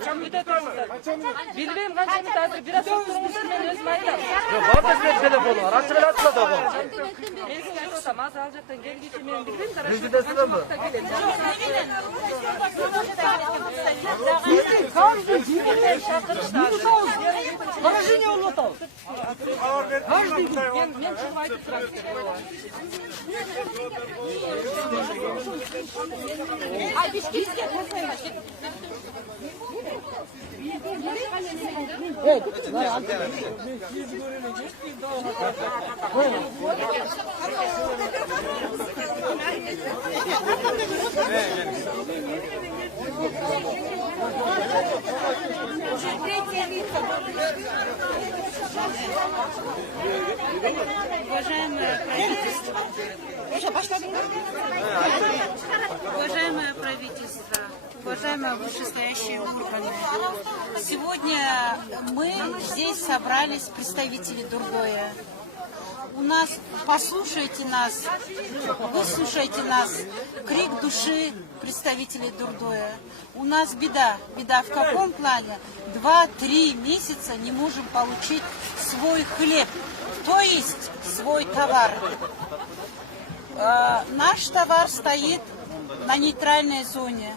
Үйde тұрыңыздар. Bilmeyim kança bir hazır biraz oturmuşsun ben özüm ayıram. Yok var da sizin telefonu var. Açık atla da var. Eski ayırsam az alacaktan gel geçeyim ben bilmeyim. Müjdesine mi? Положение улотал. Ben çıkıp ayıp bırakıyorum. Ay biz gittik. Уважаемое правительство, уважаемые вышестоящие органы, сегодня мы здесь собрались, представители Дурдоя. У нас, послушайте нас, выслушайте нас, крик души представителей Дурдоя. У нас беда. Беда в каком плане? 2-3 месяца не можем получить свой хлеб, то есть свой товар. Наш товар стоит на нейтральной зоне,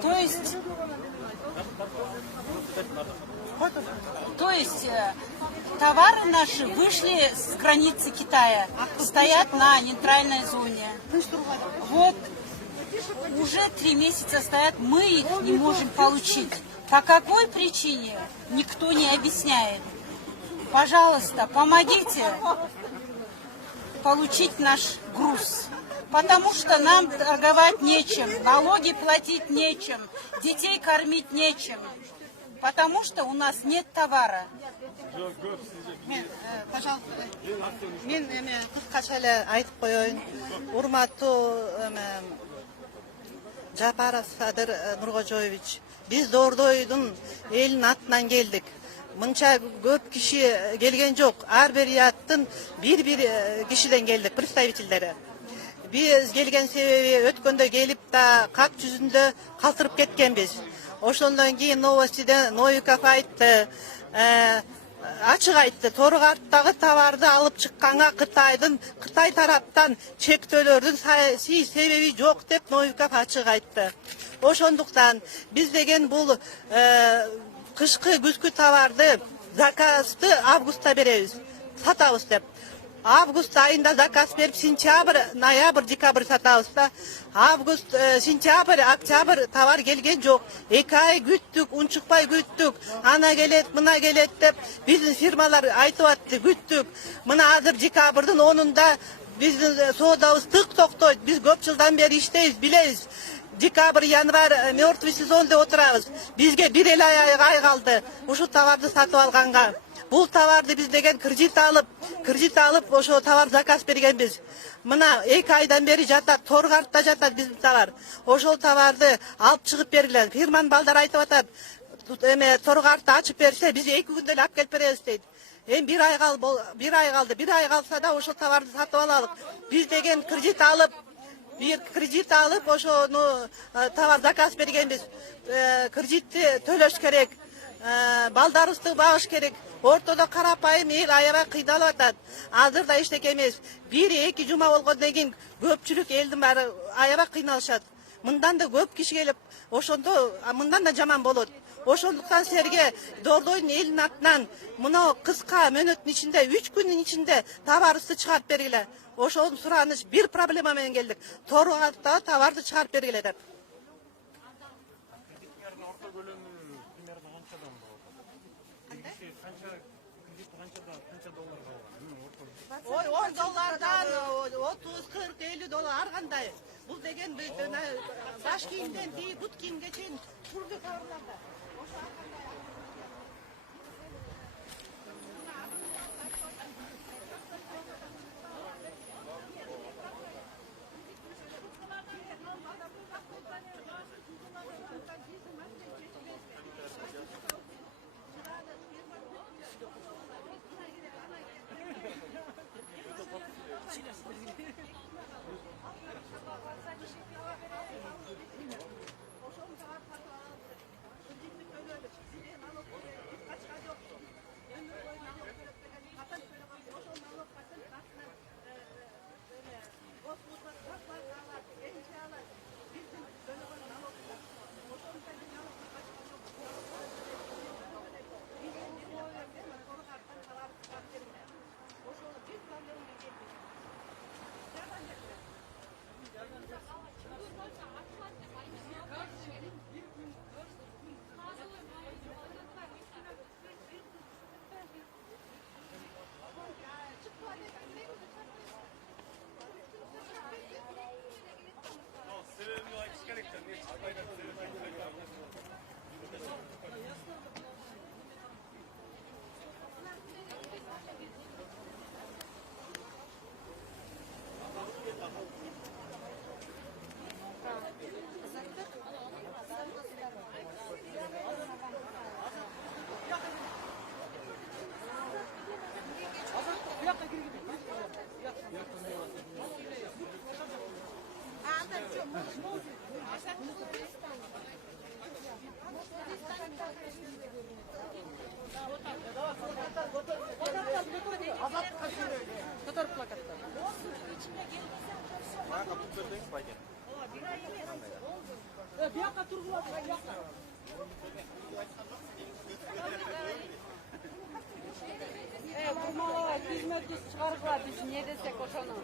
то есть товары наши вышли с границы Китая, стоят на нейтральной зоне. Вот уже 3 месяца стоят, мы их не можем получить. По какой причине, никто не объясняет. Пожалуйста, помогите получить наш груз. Потому что нам торговать нечем, налоги платить нечем, детей кормить нечем. Потому что у нас нет товара. Мен кыскача эле айтып коеюн. Урматтуу Жапаров Садыр Нуркожоевич, биз Дордойдун элинин атынан келдик. Мынча көп киши келген жок. Ар бир яттын бир кишиден келдик, представительдери. Биз келген себеби өткөндө келип да кат жүзүндө калтырып кеткенбиз. Ошондон кийин новостиде Ноюков айтты, ачык айтты, Торгарттагы товарды алып чыкканга Кытай тараптан чектөөлөрдүн саясий себеби жок деп Ноюков ачык айтты. Ошондуктан биз деген бул кышкы күзгү товарды заказды августта беребиз, сатабыз деп. Август айында заказ берип, сентябрь, ноябрь, декабрь сатабыз да. Август, сентябрь, октябрь товар келген жок. 2 ай күттүк, унчукпай күттүк. Ана келет, мына келет деп биздин фирмалар айтып атты, күттүк. Мына азыр декабрдын 10-унда биздин соодабыз тык токтойт. Биз көп жылдан бери иштейбиз, билебиз. Декабрь, январь мертвый сезон деп отурабыз. Бизге 1 ай калды ушу товарды сатып алганга. Бул товарды биз деген кредит алып ошо товар заказ бергенбиз. Мына 2 айдан бери жатат, Торгартта жатат биздин товар. Ошол товарды алып чыгып бергиле. Фирманын балдары айтып атат, Торгартты ачып берсе, биз 2 күндө эле алып келип беребиз дейт. Эми 1 ай калды. 1 ай калса да ошол товарды сатып алалык. Биз деген кредит алып ошону товар заказ бергенбиз. Кредитти төлөш керек. Балдарыбызды багыш керек. Ортодо карапайым эл аябай кыйналып атат. Азыр да эчтеке эмес. 1-2 жума болгондон кийин көпчүлүк элдин баары аябай кыйналышат. Мындан да көп киши келип, ошондо мындан да жаман болот. Ошондуктан силерге Дордойдун элинин атынан мына кыска мөөнөттүн ичинде 3 күндүн ичинде товарыбызды чыгарып бергиле. Ошол сураныч, бир проблема менен келдик. Торгартта товарды чыгарып бергиле деп. Ой, $10 $30, $40, $50 ар кандай. Бул деген баш кийимден бут кийимге чейин турдуу товарларда. Fotoğraf plakatlar. Bir dakika turgular. Bir dakika. Kurmalar, hizmet çıkarıklar biz ne desek oşonu.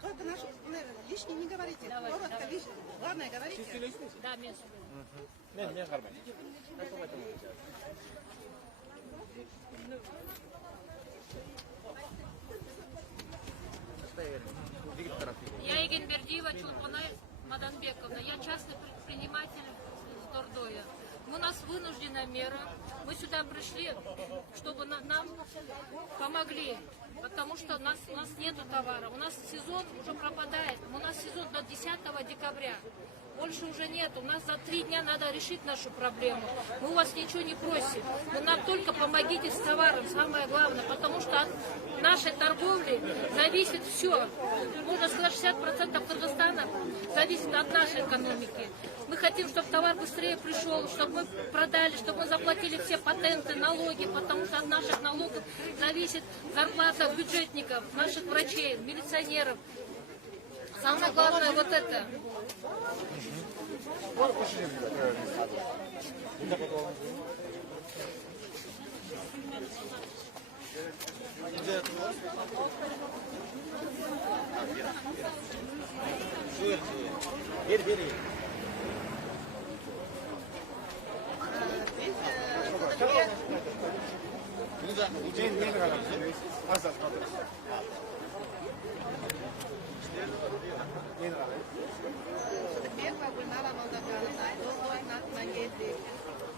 Только наш, лишний не говорите. Коротко, лишний. Главное, говорите. Да, место. Я Егенбердиева Чулпана Маданбековна. Я частный предприниматель из Дордоя. У нас вынужденная мера. Мы сюда пришли, чтобы нам помогли, потому что у нас нету товара. У нас сезон уже пропадает. У нас сезон до 10 декабря. Больше уже нет. У нас за 3 дня надо решить нашу проблему. Мы у вас ничего не просим. Вы нам только помогите с товаром, самое главное. Потому что от нашей торговли зависит все. Можно сказать, 60% Кыргызстана зависит от нашей экономики. Мы хотим, чтобы товар быстрее пришел, чтобы мы продали, чтобы мы заплатили все патенты, налоги. Потому что от наших налогов зависит зарплата бюджетников, наших врачей, милиционеров. Самое главное вот это.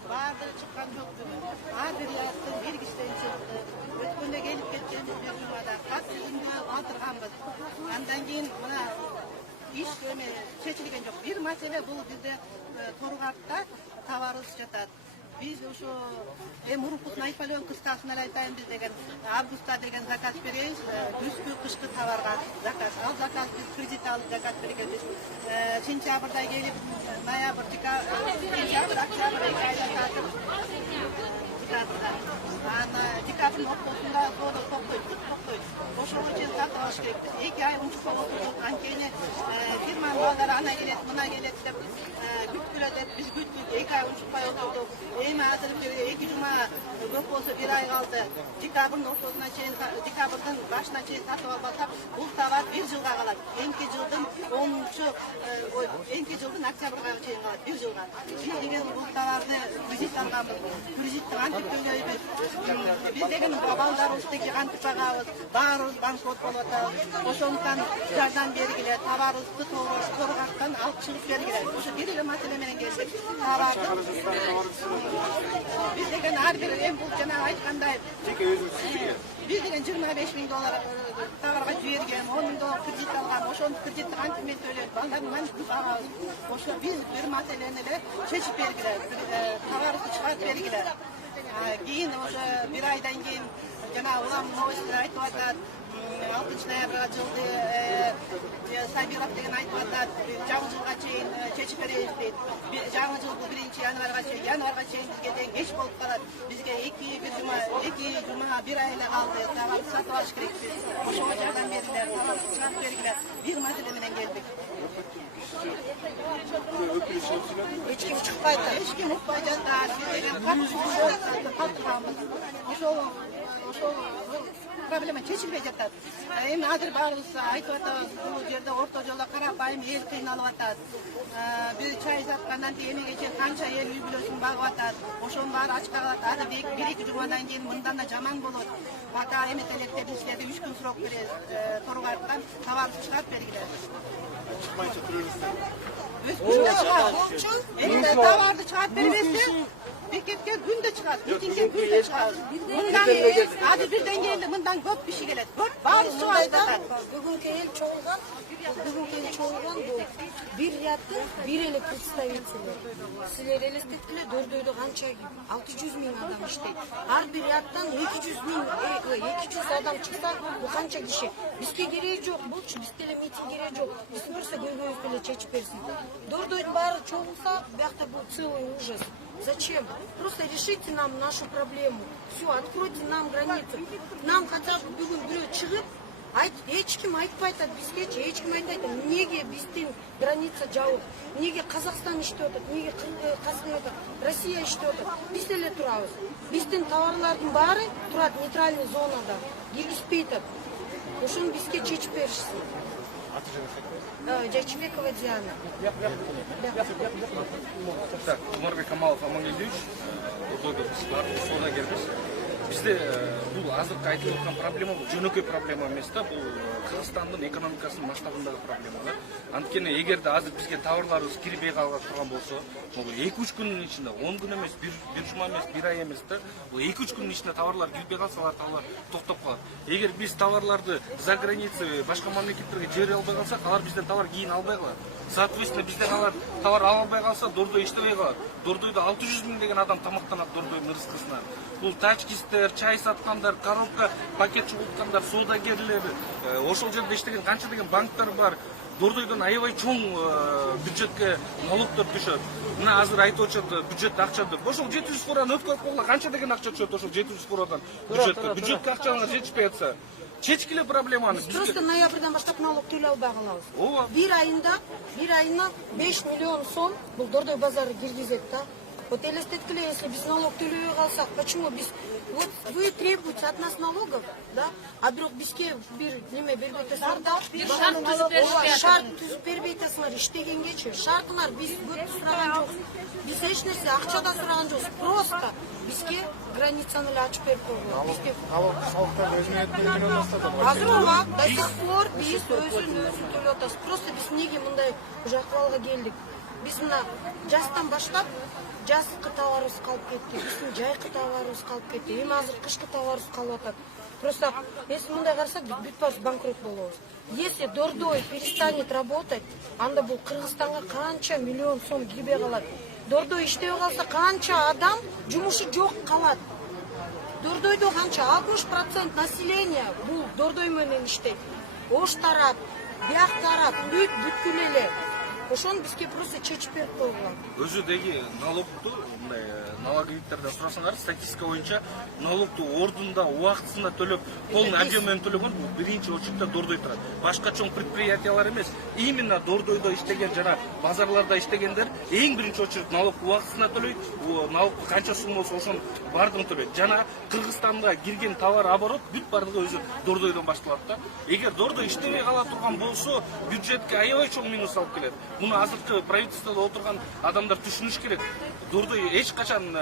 Vardı çıkan yoktu. Ağır yaptım, bir kişiden çıktı. Ötkünde gelip geçtiğimiz bir cumada. Katı imha aldırganбыз. Andan keyin buna iş çeçilgen yok. Bir mesele bu bizde Torgатта товарыбыз жатат. Biz ошо Урукус Найпалеон кыскасынан айтайын biz деген августта деген заказ беребиз. Күзгү кышкы товарга заказ. Ал заказ биз кредит алып заказ бергенбиз. Сентябрда келип, ноябрь, сентябрь, октябрь 2 айда сатып. Ана декабрь ортосунда сода токтойт. Ошого чейин сатып алыш керек. 2 ай унчукпай отурдук. Анткени фирманын балдары ана келет, мына келет деп күткүлө деп биз күттүк. 2 ай унчукпай отурдук. Эми азыр 2 жума көп болсо 1 ай калды. Декабрдын ортосуна чейин, декабрдын башына чейин сатып албасак, бул товар 1 жылга калат. Эңки жылдын 10 жылдын октябрга чейин калат, 1 жылга. Биз деген бул товарды кредит алганбыз. Кредитти кантип төлөйбүз? Биз деген балдарыбызды кантип багабыз? Баарыбыз банкрот болуп атабыз. Ошондуктан жардам бергиле, товарыбызды Torgаттан алып чыгып бергиле. Ошо бир эле маселе менен келдик. Товарды biz деген ар бир эми бул жана айткандай биз деген $25.000 товарга жиберген, $10.000 кредит алган, ошону кредитти кантип мен төлөйм, балдардын кантип багабыз? Ошо биз бир маселени эле чечип бергиле, товарыбызды чыгарып бергиле. Кийин ошо 1 айдан кийин жана улам новостьтер айтып атат, 6 ноябрга жылды Сабиров деген айтып атат, жаңы жылга чейин чечип беребиз дейт. Жаңы жыл 1 январга чейин бизге тең кеч болуп калат. Бизге 2 жума 1 ай эле калды. Товарды сатып алыш керекпиз. Ошого жардам бергиле, товарды чыгарып бергиле. Бир маселе менен келдик. Эч ким чыкпайт. Эч ким укпай жатат. Биз деген катчыбыз, каттыганбыз. Ошол проблема чечилбей жатат. Эми азыр баарыбыз айтып атабыз, бул жерде орто жолдо карапайым эл кыйналып атат. Биз чай саткандан кийин эмегече канча эл үй бүлөсүн багып атат. Ошонун баары ачка калат. Азыр 1-2 жумадан кийин мындан да жаман болот. Бата эметип электерди силерде 3 күн срок беребиз. Торгайдан товарды чыгарып бергиле. Çıkmayınca teröristler. Tavарды чыгарып бербесе, бекетке күндө чыгат, митингге күндө чыгат. Мындан азыр бирден келди, мындан көп киши келет. Көп баары суу астында. Бүгүнкү эл чогулган, бул бир рядтын бир эле представитель. Силер элестеткиле, Дордойдо канча 600 миң адам иштейт. Ар бир рядтан 200 адам чыкса, бул канча киши? Бизге кереги жок, булчу бизде эле митинг кереги жок. Биз просто көйгөйүз эле чечип берсин. Дордойдун баары чогулса, биякта бул целый ужас. Зачем? Просто решите нам нашу проблему. Все, откройте нам границу. Нам хотя бы бүгүн бирөө чыгып, эч ким айтпай атат, бизгечи эч ким айтпай атат. Эмнеге биздин граница жабык? Эмнеге Казакстан иштеп атат? Эмнеге Россия иштеп атат? Биз эле турабыз. Биздин товарлардын баары турат нейтральный зонада. Киргизбей атат. Ошону бизге чечип беришсин. Жайчыбекова Диана. Так, Умарбек Камалов Аман Ильич, саудагербиз. Бизде бул азыркы айтылып аткан проблема бул жөнөкөй проблема эмес да, бул Кыргызстандын экономикасынын масштабындагы проблема да. Анткени эгерде азыр бизге товарларыбыз кирбей калган турган болсо, бул 2-3 күнүн ичинде, 10 күн эмес, бир жума эмес, бир ай эмес да, бул 2-3 күнүн ичинде товарлар кирбей калса, алар токтоп калат. Эгер биз товарларды за граница башка мамлекеттерге жибере албай калсак, алар бизден товар кийин албай калат. Соответственно, бизден алар товар ала албай калса, Дордой иштебей калат. Дордойдо 600 миң деген адам тамактанат Дордойдун ырыскысына. Бул тачкистер, чай саткандар, коробка, пакет чогулткандар, соодагерлер, ошол жерде иштеген канча деген банктар бар. Дордойдон аябай чоң бюджетке налогдор түшөт. Мына азыр айтып атышат бюджет акча деп. Ошол 700 фураны өткөрүп койгула канча деген акча түшөт ошол 700 фурадан бюджетке. Бюджетке акчаңар жетишпей атса, чечкиле проблеманы. Просто ноябрдан баштап налог төлөй албай калабыз. Бир айына 5 миллион сом бул Дордой базары киргизет да. Вот элестеткиле, если без налог төлөбөй калсак, почему без? Вот вы требуете от нас налогов, да? А бирок бизге бир неме бербей атасыңар да? Шарт түзүп бербей атасыңар иштегенгечи. Шартыңар биз көп сураган жокпуз. Биз эч нерсе акча да сураган жокпуз. Просто бизге границаны эле ачып берип койгула. Салықтар өзүнө өтпөй төлөп Азыр ооба, до сих пор биз өзүн төлөп атабыз. Просто биз эмнеге мындай уже акыбалга келдик? Биз мына жастан баштап жазкы товарыбыз калып кетти, биздин жайкы товарыбыз калып кетти, эми азыр кышкы товарыбыз калып атат. Просто если мындай карасак, биз бүт баарыбыз банкрот болобуз. Если Дордой перестанет работать, анда бул Кыргызстанга канча миллион сом кирбей калат. Дордой иштебей калса канча адам жумушу жок калат. Дордойдо канча 60% населения бул Дордой менен иштейт. Ош тарап, бияк тарап, бүткүл эле. Ошону бизге просто чечип берип койгула. Өзү деги налогду мындай налоговиктерден сурасаңар, статистика боюнча налогду ордунда, убактысында төлөп, полный объем менен төлөгөн бул биринчи очередте Дордой турат. Башка чоң предприятиялар эмес, именно Дордойдо иштеген жана базарларда иштегендер эң биринчи очередь налог убактысында төлөйт, налогду канча сум болсо ошонун бардыгын төлөйт. Жана Кыргызстанга кирген товар оборот бүт бардыгы өзү Дордойдон башталат да. Эгер Дордой иштебей кала турган болсо, бюджетке аябай чоң минус алып келет. Муну азыркы правительстводо отурган адамдар түшүнүш керек. Дордой эч качан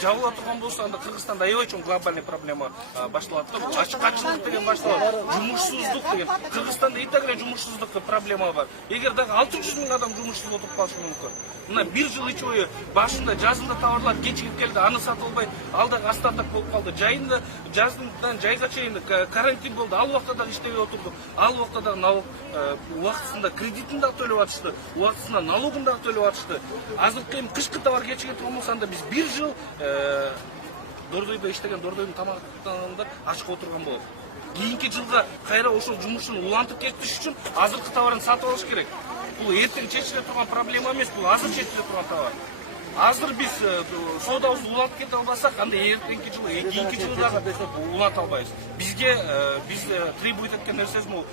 жабыла турган болсо, анда Кыргызстанда аябай чоң глобальный проблема башталат да. Ачкачылык деген башталат, жумушсуздук деген. Кыргызстанда и так эле жумушсуздук проблема бар. Эгер дагы 600 миң адам жумушсуз отуруп калышы мүмкүн. Мына бир жыл ичи бою башында жазында товарлар кечигип келди, аны сатып албай, ал дагы остаток болуп калды. Жайында жаздан жайга чейин карантин болду, ал убакта дагы иштебей отурдук. Ал убакта дагы налог убактысында кредитин дагы төлөп атышты, убактысында налогун дагы төлөп атышты. Азыркы эми кышкы товар кечиге турган болсо, анда биз бир жыл Дордойдо иштеген Дордойдун тамактангандар ачка отурган болот. Кийинки жылга кайра ошол жумушун улантып кетиш үчүн азыркы товарын сатып алыш керек. Бул эртең чечиле турган проблема эмес, бул азыр чечиле турган товар. Азыр биз соодабызды улантып кете албасак, анда эртеңки жылы, кийинки жылы дагы уланта албайбыз. Бизге биз требует эткен нерсебиз бул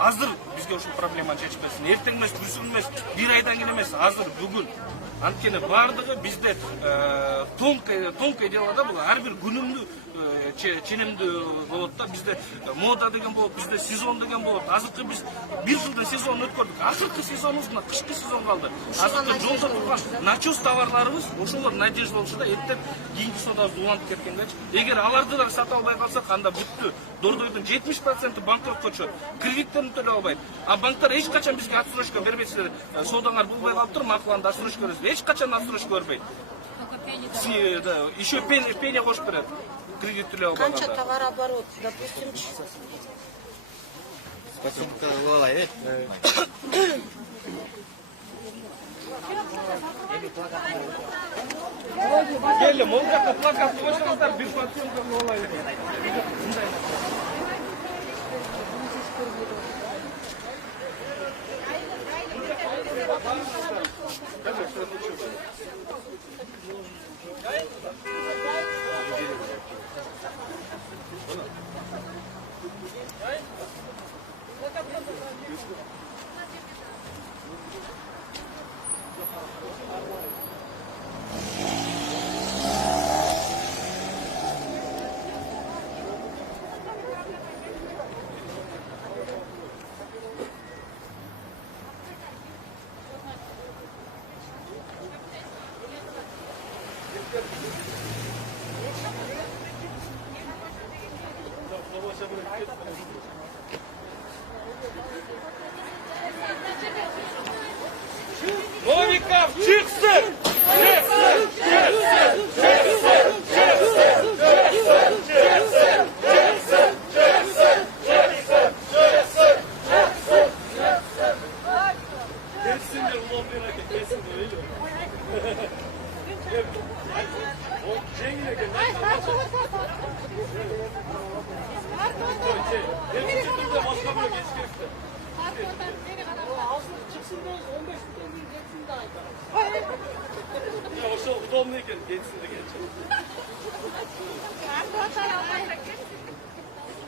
азыр бизге ушул проблеманы чечип берсин. Эртең эмес, күзүн эмес, бир айдан кийин эмес, азыр бүгүн. Анткени бардыгы бизде тонкое дело да, бул ар бир күнүмдүк ченемдүү болот да. Бизде мода деген болот, бизде сезон деген болот. Азыркы биз бир жылдын сезонун өткөрдүк. Акыркы сезонубуз мына кышкы сезон калды. Азыркы жолдо турган начос товарларыбыз ошолор надежда болушу да эптеп кийинки содабызды улантып кеткендечи. Эгер аларды да сата албай калсак, анда бүттү. Дордойдун 70% банкротко чыгат. Кредиттерин төлөй албайт. А банктар эч качан бизге отсрочка бербейсиздер. Содаңар болбой калыптыр, макуланды отсрочка бересиздер. Эч качан отсрочка бербейт. Еще пеня кошуп берет. Кредит төлөй албаганда. Канча товарооборот, допустим, Спасибо, Лалай. Келе, могу жакка плакат коюңуздар, бир пациентка болайын. Новиков, çıksın! Çıksın! Çıksın! Çıksın! Çıksın! Çıksın! Çıksın! Çıksın! Çıksın! Çıksın! Çıksın! Çıksın! Geçsinler ulan bir hareket, geçsinler öyle mi? O Cengiz'e gel. Cengiz'e başka bir geç gerekti. Çıksın da 15 bin geçsin daha. Ya o şey udamlıyken geçsin de geçsin.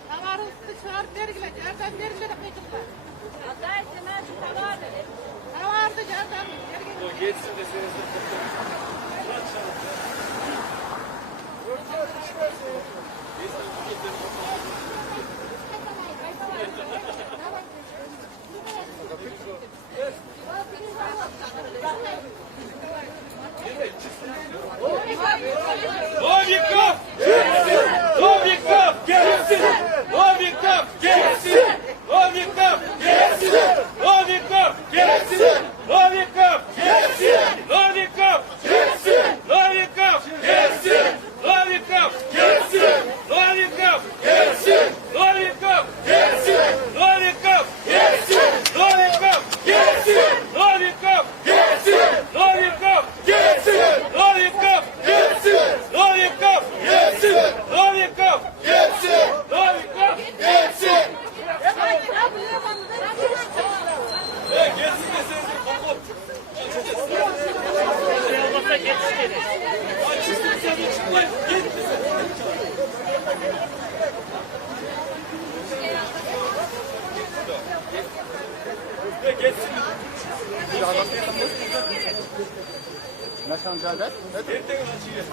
Tavarınızı çıkarıp vergiler, yerden vergiler yapmayacaklar. Adaydı ben şu tavardı. Tavardı yerden vergiler. O geçsin de seni sırtı. Bırak şunu. Новиков! Новиков! Gelsin! Новиков! Gelsin! Новиков! Gelsin! Новиков! Gelsin! Новиков! Gelsin! Новиков! Gelsin! Новиков! Gelsin! Новиков! Gelsin! Новиков! Gelsin! Новиков! Gelsin! Новиков! Gelsin! Новиков! Gelsin! Новиков! Gelsin! Новиков! Gelsin! Новиков! Gelsin! Новиков! Gelsin! Новиков! Gelsin! Новиков! Gelsin! Gelsin deseniz kokop. Olmasa geçsin. Açısın sen çıkmayın. Git. Geçsin. Nasıl cevap? Ertegen açıyor.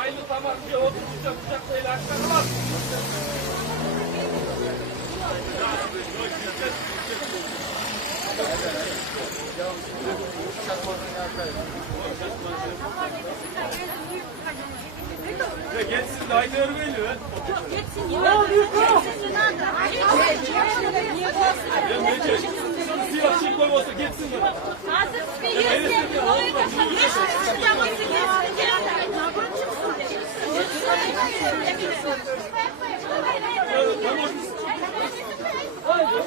Aynı tamam, bir 30 bıçakla ilaçlanamaz. Geçsin de haydi örmeyle. Siyah çıkma olsa geçsin de.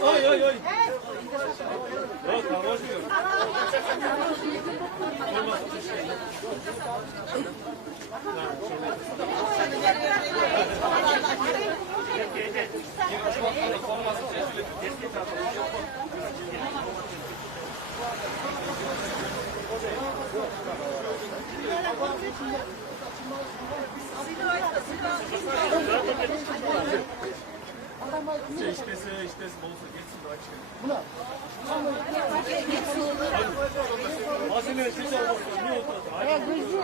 Ay ay ay. Yok tamam diyor. İşte olsa geçsin de açın. Buna. Malzemeyi siz almışsınız. Niye oturasın?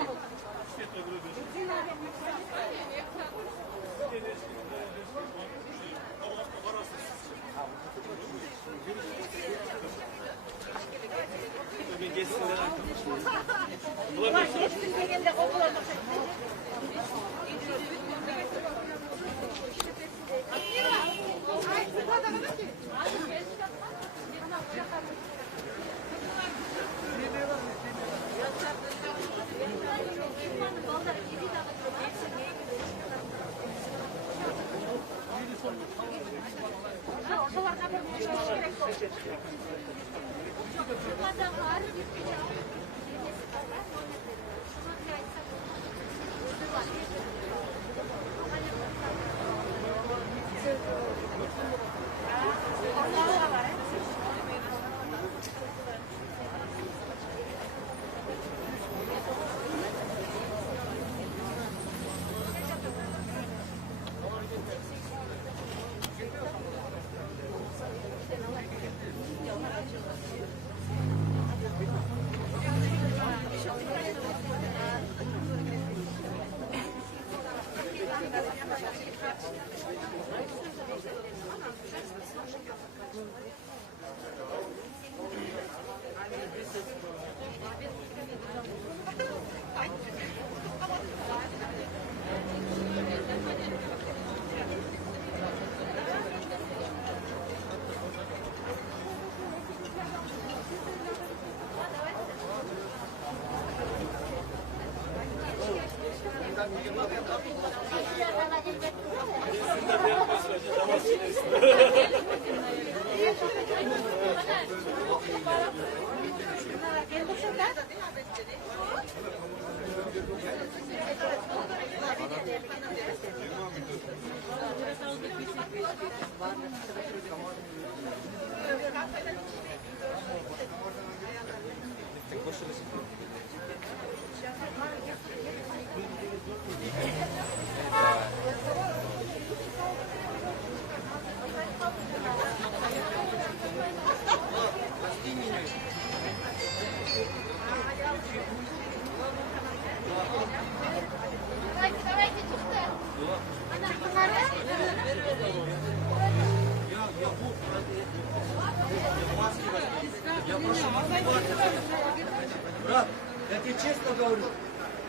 Брат, я тебе честно говорю,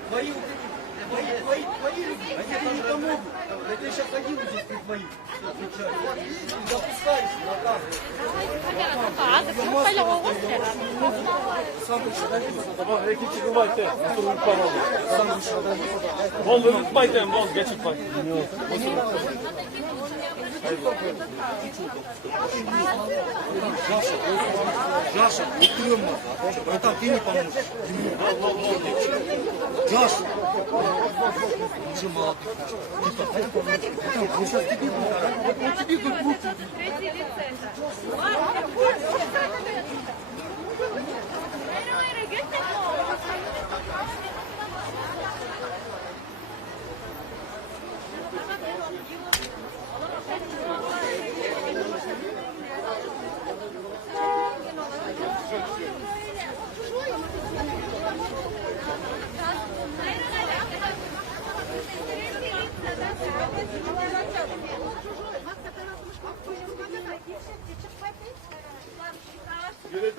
твои люди, они тебе не помогут. Я тебе сейчас ходил здесь при твоих, не допускаешь, Tamam, ekip çıkılmaydı. Oturun paralı. Bol unutmayın, bol geçip bak. Жаша, утрёмно. Братан, ты не поможешь. Жаш. Уже мало. Мы сейчас тебе будем. Yönet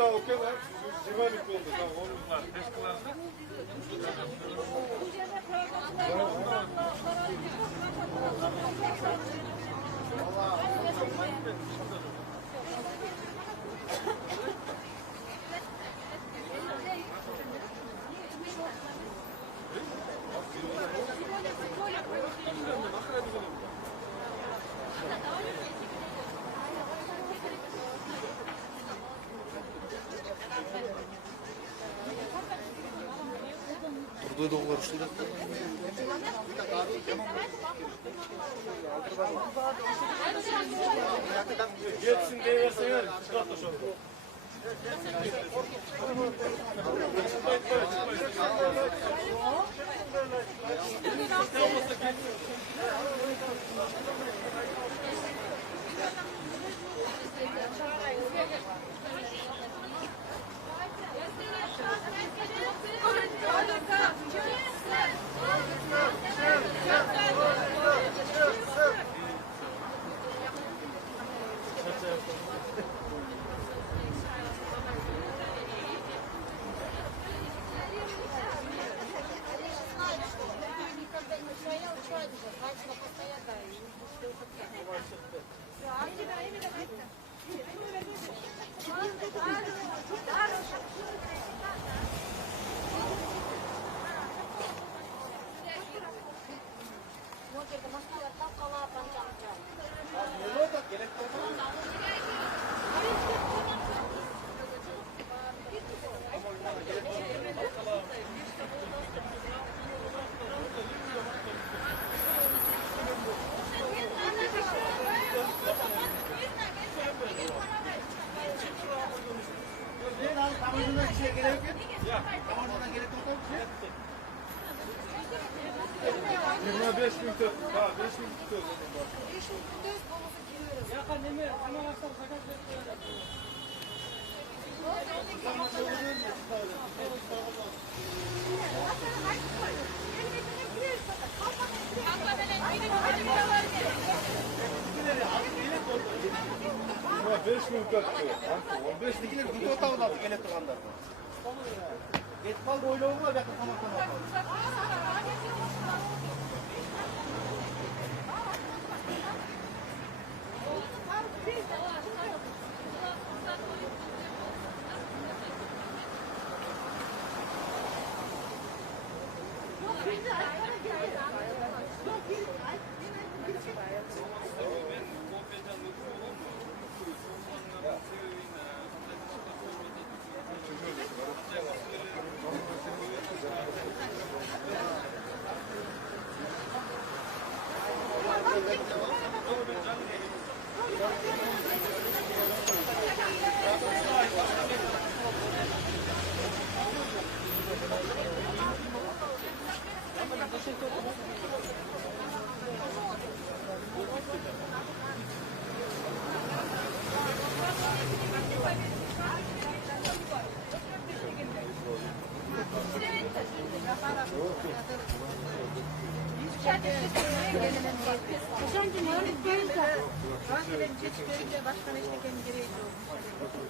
Geçsin deyiversene. Çıkart da şunu.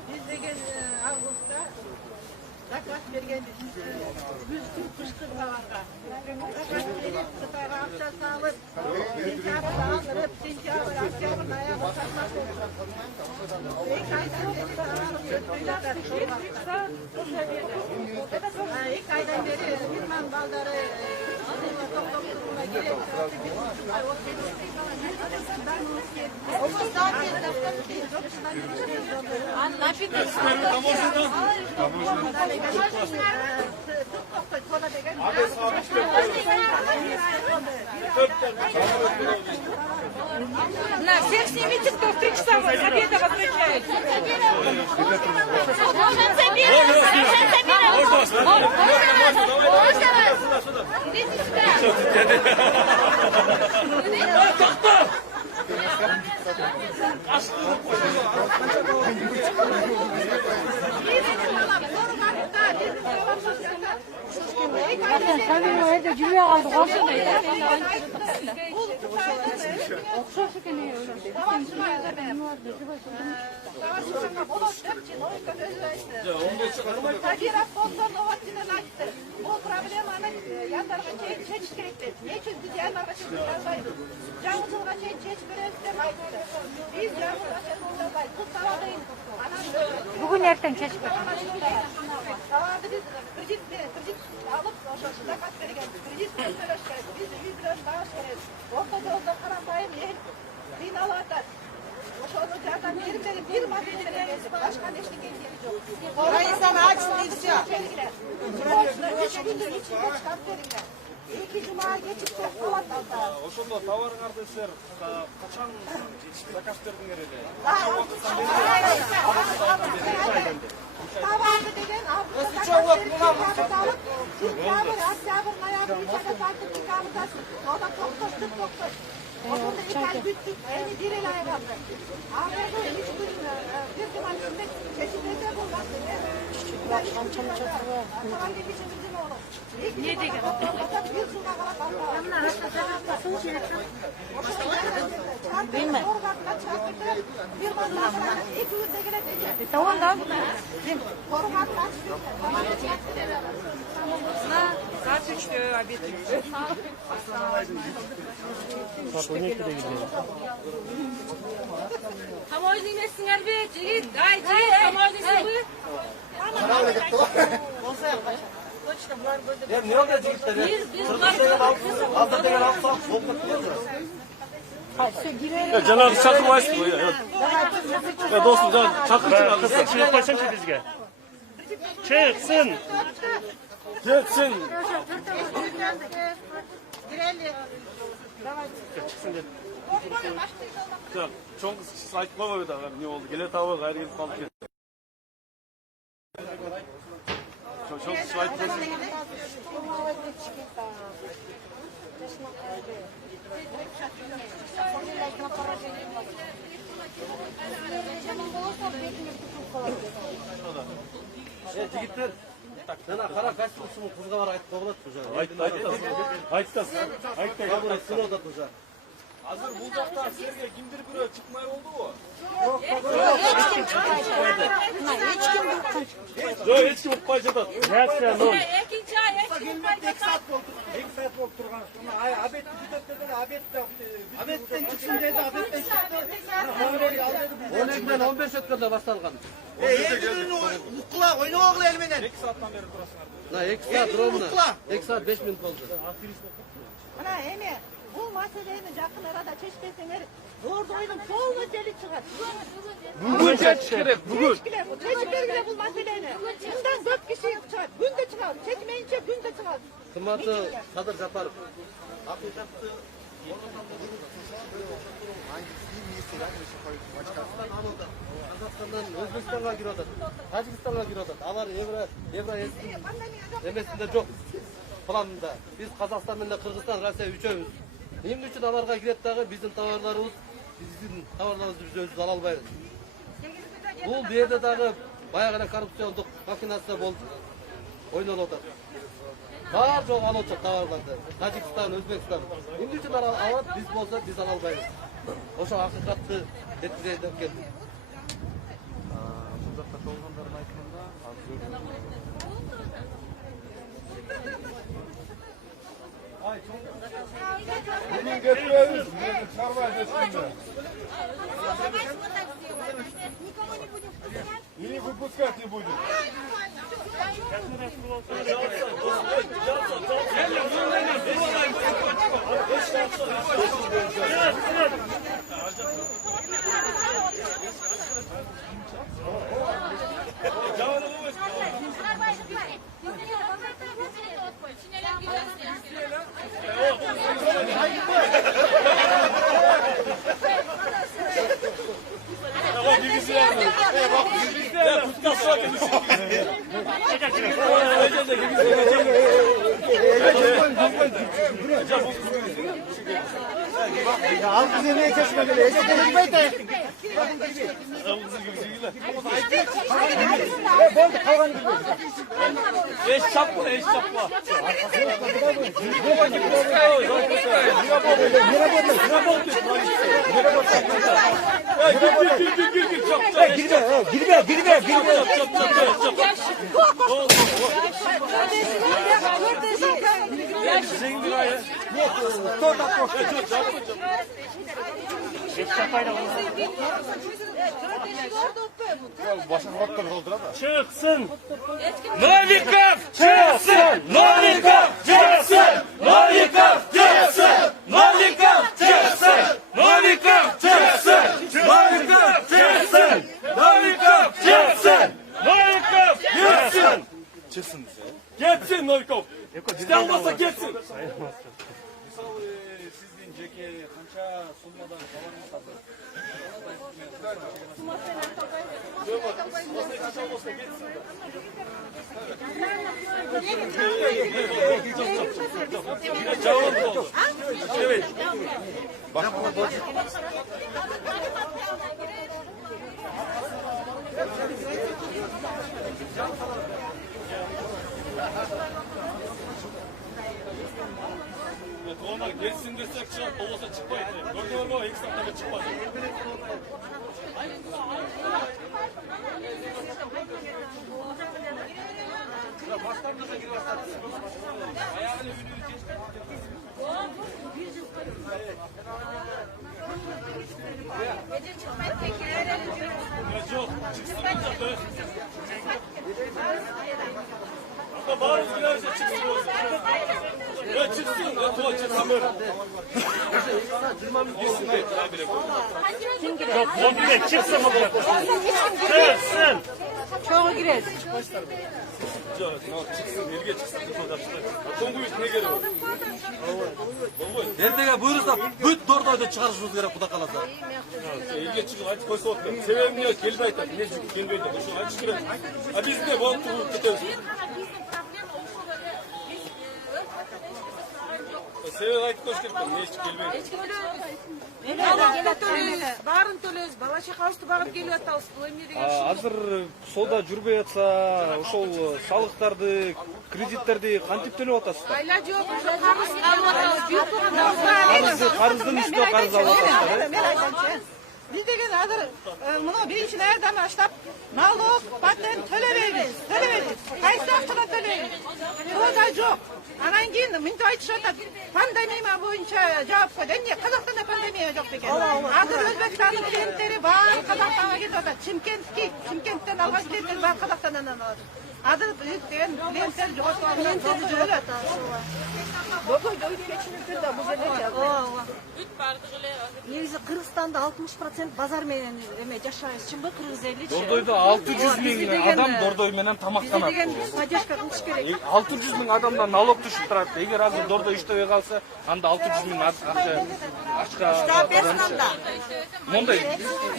Biz de Ağustos'ta zakat vergendik. 100 gün kışkı havaga. Zakat verip Kıtay'a akça sağlıp, sentyabr alınıp, sentyabr, akçabr, ayağa basarmak olur. İlk aydan beri sağlarım, götürüyorlar. İlk aydan beri Bilman balları toplumuna girip, На всех снимите, кто в 3 часа с обеда возвращается. Savaşçılarına bolos hepsi, oyunca özü aytты. Табиғат болса, новостинен айтты. Бұл проблеманы яндарга чейин чечиш керек деп. Не үчүн биз яндарга чейин жазбайбыз? Жаңы жылга чейин чечип беребиз деп айтты. Биз жаңы жылга чейин болбойт. Бул талабын Бүгін ертең чечіп талабы биз кредит алып, ошо закат берген. Кредит төлөш керек. Биз үй бүлөш багыш керек. Орто жолдо карапайым эл кыйналып атат. Ошону жардам берип бир машина беребиз. Башка эчтеке жок. Раисаны açsın и все. Үч күндүн ичинде чыгап бериңер. 2 жума кечиксе калат алда. Ошондо товарыңарды силер качан заказ бердиңер эле? Товарды деген октябрь, октябрь, ноябрь, 3 айда сатып декабрда сода токтош. Ошондо 2 ай бүттүк, эми 1 ай калды. Азыркы 3 күн бир жума ичинде чечип берсе болмак. Не деген? Это он, да? Saat 3'te обед. Tamoyzni emessinglar be, jigit. Ay, jigit, tamoyznisiz bu. Ya ne oldu çocuklar ya? Biz Altta tekrar alsak sohbet ediyoruz. Жанагы чакырбайсызбы? Я досум, чакырчы. Чыгып койсоңчу бизге. Чыксын. Кетсин. Чыксын деп. Чоң кыз айтып койбойбу да, эмне болду? Келе табы кайра келип калып кетти. Чоң кыз айтып койсун. Жігіттер, жана қара костюм қызға бар айтып қоғылады бұл жағы. Айтты. Сынода бұл жағы. Азыр бул жакта силерге кимдир бирөө чыкмай болдубу? Жок, эч ким укпай жатат. Реакция ноль. Экинчи ай, Екі саат болып тұрған. Обед күтеттерден обедтен çıksın dedi, обедтен çıktı. 12'den 15 өткенде басталған. Уқла, ойна оғыл елменен. 2 сааттан бери турасыңар. 2 saat ровно. 2 saat 5 minut oldu. Мына эми бул маселени жакын арада чечпесеңер, Дордойдун полностью чыгат. Бүгүн чечиш керек, бүгүн. Чечип бергиле бул маселени. Мындан көп киши чыгат, күндө чыгат. Чечмейинче күндө чыгат. Кымбаты Кадыр Жапаров. Қазақстандан Өзбекстанға кирип атат, Тажикстанға кирип атат. Алар Евро эмесинде жок. Планында. Биз Казакстан менен Кыргызстан, Россия үчөөбүз. Эмне үчүн аларга кирет дагы биздин товарларыбыз, биздин товарларыбызды биз өзүбүз ала албайбыз. Бул жерде дагы баягы эле коррупциондук махинация болуп ойнолуп атат. Бар жок алуучу товарларды. Тажикстан, Өзбекстан. Эмне үчүн алат, биз болсо биз ала албайбыз. Ошо акыйкатты жеткизейин деп келдик. Бул жакта болгондордун айтымында Менин кетпейбиз, мени чыгарбайт эч кимди. И не выпускать не будем. Al bize niye kesmedi? Eş çapma, eş çapma. Çıksın. Novikov çıksın! Novikov çıksın! Novikov çıksın! Novikov çıksın! Novikov çıksın! Novikov çıksın! Novikov çıksın! Novikov çıksın! Çıksın. Ketsin Novikov. İşte almasa ketsin. Sizin jeke kança sunmadan kalanınız Evet. Onlar geçsin desek çıkar, olmasa çıkmayın. Gördüler mi? İlk saatte çıkmaz. Yok, çıksın zaten. Ama bağırız girerse çıksın olsun. Ya çıksın, ya tuval çıksın böyle. Girsin de, daha bile koy. Yok, komple çıksın mı? Çıksın. Çoğu girer. Çıksın, elge çıksın. Konguyu ne gerek var? Ertege buyursa büt dordoydu çıkarışımız gerek kuda kalasa. Elge çıkın, hadi koysa otla. Sebebim ne? Keldi aytar. Ne çıkın, kendi aytar. Şu hadi çıkın. Ha biz de bu altı bulup tutuyoruz. Sebep aytıp koş gerek. Ne çıkın, kelmeyin. Барын төлөбүз, бала чакабызды багып келип атабыз. Бул эмне деген Азыр соода жүрбөй атса, ошол салыктарды, кредиттерди кантип төлөп атасыздар? айла жок, уже карыз алып атабыз. Бир турганда Карыздын үстүнө карыз алып атасыздар. Мен айтайынчы. Biz деген азыр мына 1-айдан баштап налог, патент төлөбөйбүз. Кайсы акчадан төлөйбүз? Соода жок. Анан кийин мынча айтышып атат. Пандемия боюнча жаап койду. Эмне Казакстанда пандемия жок бекен. Азыр Өзбекстандын клиенттери баары Казакстанга кетип атат. Чимкенттен алган клиенттер баары Казакстандан алат. Азыр биз деген клиенттер жоготуп алат. Негизи Кыргызстанда 60% базар менен эме жашайбыз, чынбы? Кыргыз эличи. Дордойдо 600 миң адам дордой менен тамактанат. Поддержка кылыш керек. 600 миң адамдан налог түшүп турат. Эгер азыр дордой иштебей калса, анда 600 миң акча мондай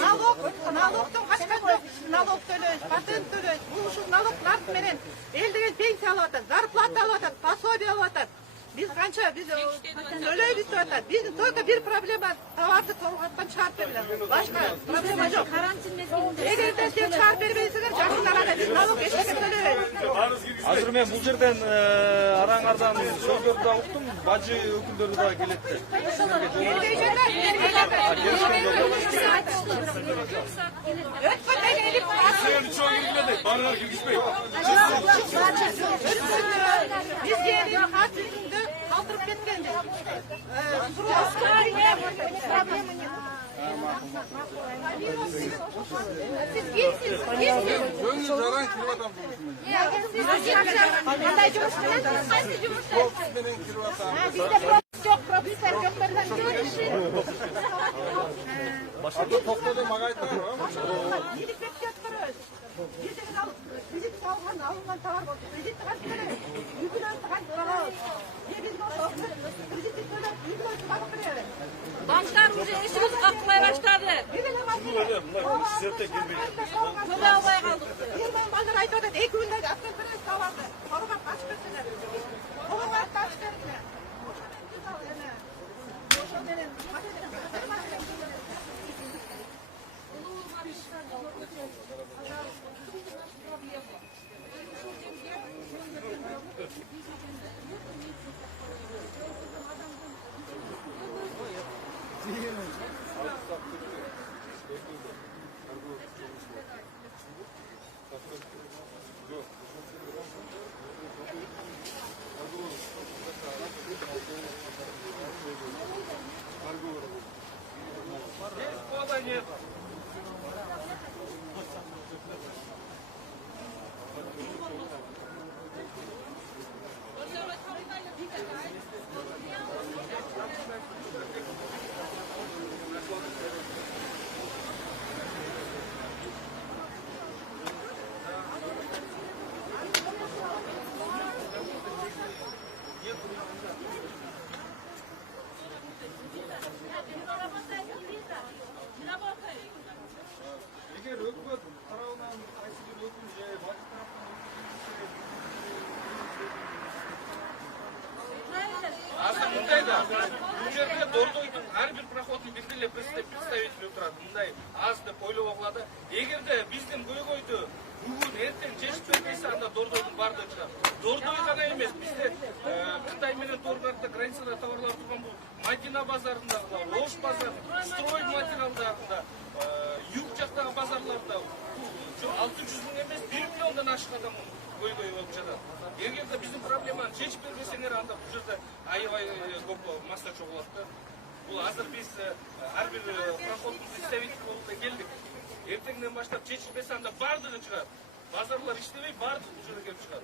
Налогтон качкан жок. Налог төлөйбүз, патент төлөйбүз. Бул ушул налоглар менен эл деген пенсия алып атат, зарплата алып атат, пособие алып атат. Biz kança biz söyleyip tutar. Bizim только bir problema tavardı tolgattan çıkarıp verirler. Başka problema yok. Karantin mezgilinde. Eğer de siz çıkarıp vermeyseniz jakınlara biz nalog eşlik söylüyoruz. Азыр мен бул жерден араңардан сөздөрдү да уктум, бажы өкүлдөрү да келет. Сен чоң киргиле, барыңар киргизбей. Biz gelip kaç yüzünde kaldırıp ketkendik. Problemi ne? Siz kimsiniz? Gönül zaran kilo adam Qanday жұмыс qilasiz? Qaysi жұмысda? Bizda yok, professor yok, Башка токтоду мага айтты. Gidip kettiririz. Bizim alıngan tavır oldu. Kredit kaç lira? Yükün altı kaç lira? Biz kredit lira, yükün altı kaç lira? Banklar уже işimiz kalkmaya başladı. Töbe almaya kaldık. Birden bazıları ayıp oldu. 2 günde atın kırız tavardı. Korumak kaç kırısınlar? Korumak kaç kırısınlar? Нет. Егер өкмөт тарабынан кайсы бир өкүм же башка тараптан азыр мындай да бул жерде Дордойдун ар бир проходун бир представитель турат. Мындай аз деп ойлоого болот. Эгерде биздин көйгөйдү бүгүн эртең чечип бербейсе, анда Дордойдун баардыгы чыгат. Дордой гана эмес, бизде Кытай менен торгарды границада товарлар турган бул Мадина базарындагы, Ош базарында, строй материалдарында, юг жактагы базарларда 600 миң эмес 1 миллиондон ашык адам көйгөй болуп жатат. Эгерде биздин проблеманы чечип бербесеңер, анда бул жерде аябай көп масса чогулат да. Бул азыр биз ар бир проходдун представитель болуп келдик. Эртеңден баштап чечилбесе, анда баардыгы чыгат. Базарлар иштебей, баардыгы бул жерге келип чыгат.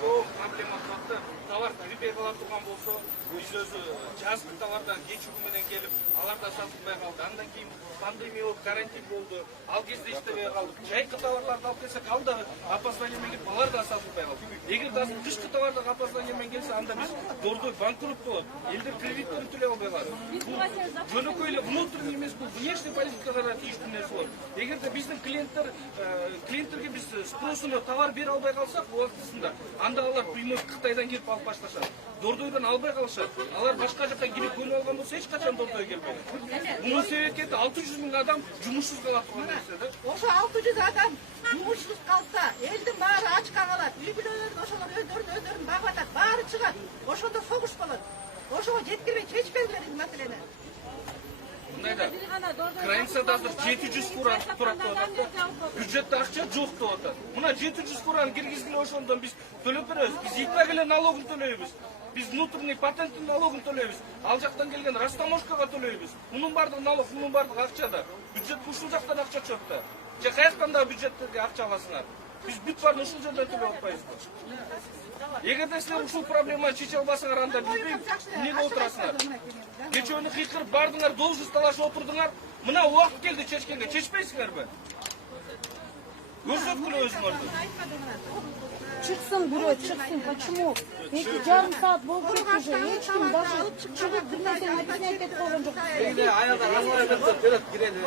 Çok problema turaptı. Tavar kiripey kala turgan bolso, biz özü жазгы товардан кечүүгү менен келип, алар да сатылбай калды. Андан кийин пандемия болуп, карантин болду. Ал кезде иштебей калдык. Жайкы товарларды алып келсек, ал да опоздание менен келип, алар да сатылбай калды. Эгер да кышкы товардар опоздание менен келсе, анда биз Дордой банкрот болот. Элдер кредиттерин төлөй албай калат. Жөнөкөй эле внутренний эмес, бул внешний политикага тийиштүү нерсе болот. Эгер да биздин клиенттерге биз спросуна товар бере албай калсак, убактысында, анда алар пример Кытайдан келип алып башташат. Дордойдон албай калышат. Алар башка жактан келип көнүп алган болсо, эч качан Дордойго келбейт. Мунун себеби 600 миң адам жумушсуз калат турган нерсе да. Ошо 600 адам жумушсуз калса, элдин баары ачка калат. Үй бүлөлөрүн ошолор өздөрүн багып атат, баары чыгат. Ошондо согуш болот. Ошого жеткирбей чечпеңдер маселени. Мындайда, границада азыр 700 фура турат деп атат. Бюджетте акча жок деп атат. Мына 700 фураны киргизгиле ошондон биз төлөп беребиз. Биз ИПГ налогун төлөйбүз. Биз внутренний патенттин налогун төлөйбүз. Ал жактан келген растаможкага төлөйбүз. Мунун баардыгы налог, мунун баардыгы акчада. Бюджет ушул жактан акча чөп да. Же каяктан да бюджеттерге акча аласыңар. Биз бүт баарын ушул жерден төлөп атпайбызбы? Эгерде силер ушул проблеманы чече албасаңар, анда билбейм, эмнеге отурасыңар? Кечөөнү кыйкырып бардыңар, должность талашып отурдуңар. Мына убакыт келди чечкенге, чечпейсиңерби? Көрсөткүлө өзүңөрдү. Çıksın büro, çıksın. Почему? Peki yarım saat boldu уже. Hiç kim даже çıkıp bilmesen hepsine eket koyun yok. Eyle ayada razılar edip böyle girelim.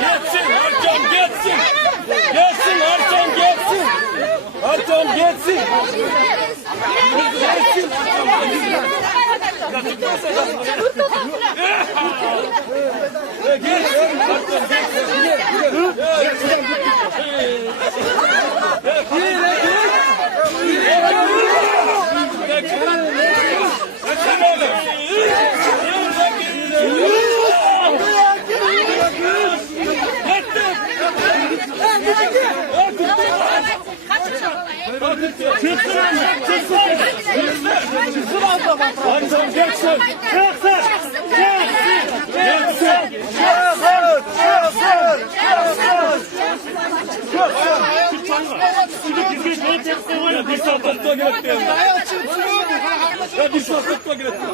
Geçsin, Arkan geçsin. Geçsin, Arkan geçsin. Arkan geçsin. Kaçın. Bir saat tutma gerek diyor. Ya bir saat tutma gerek diyor.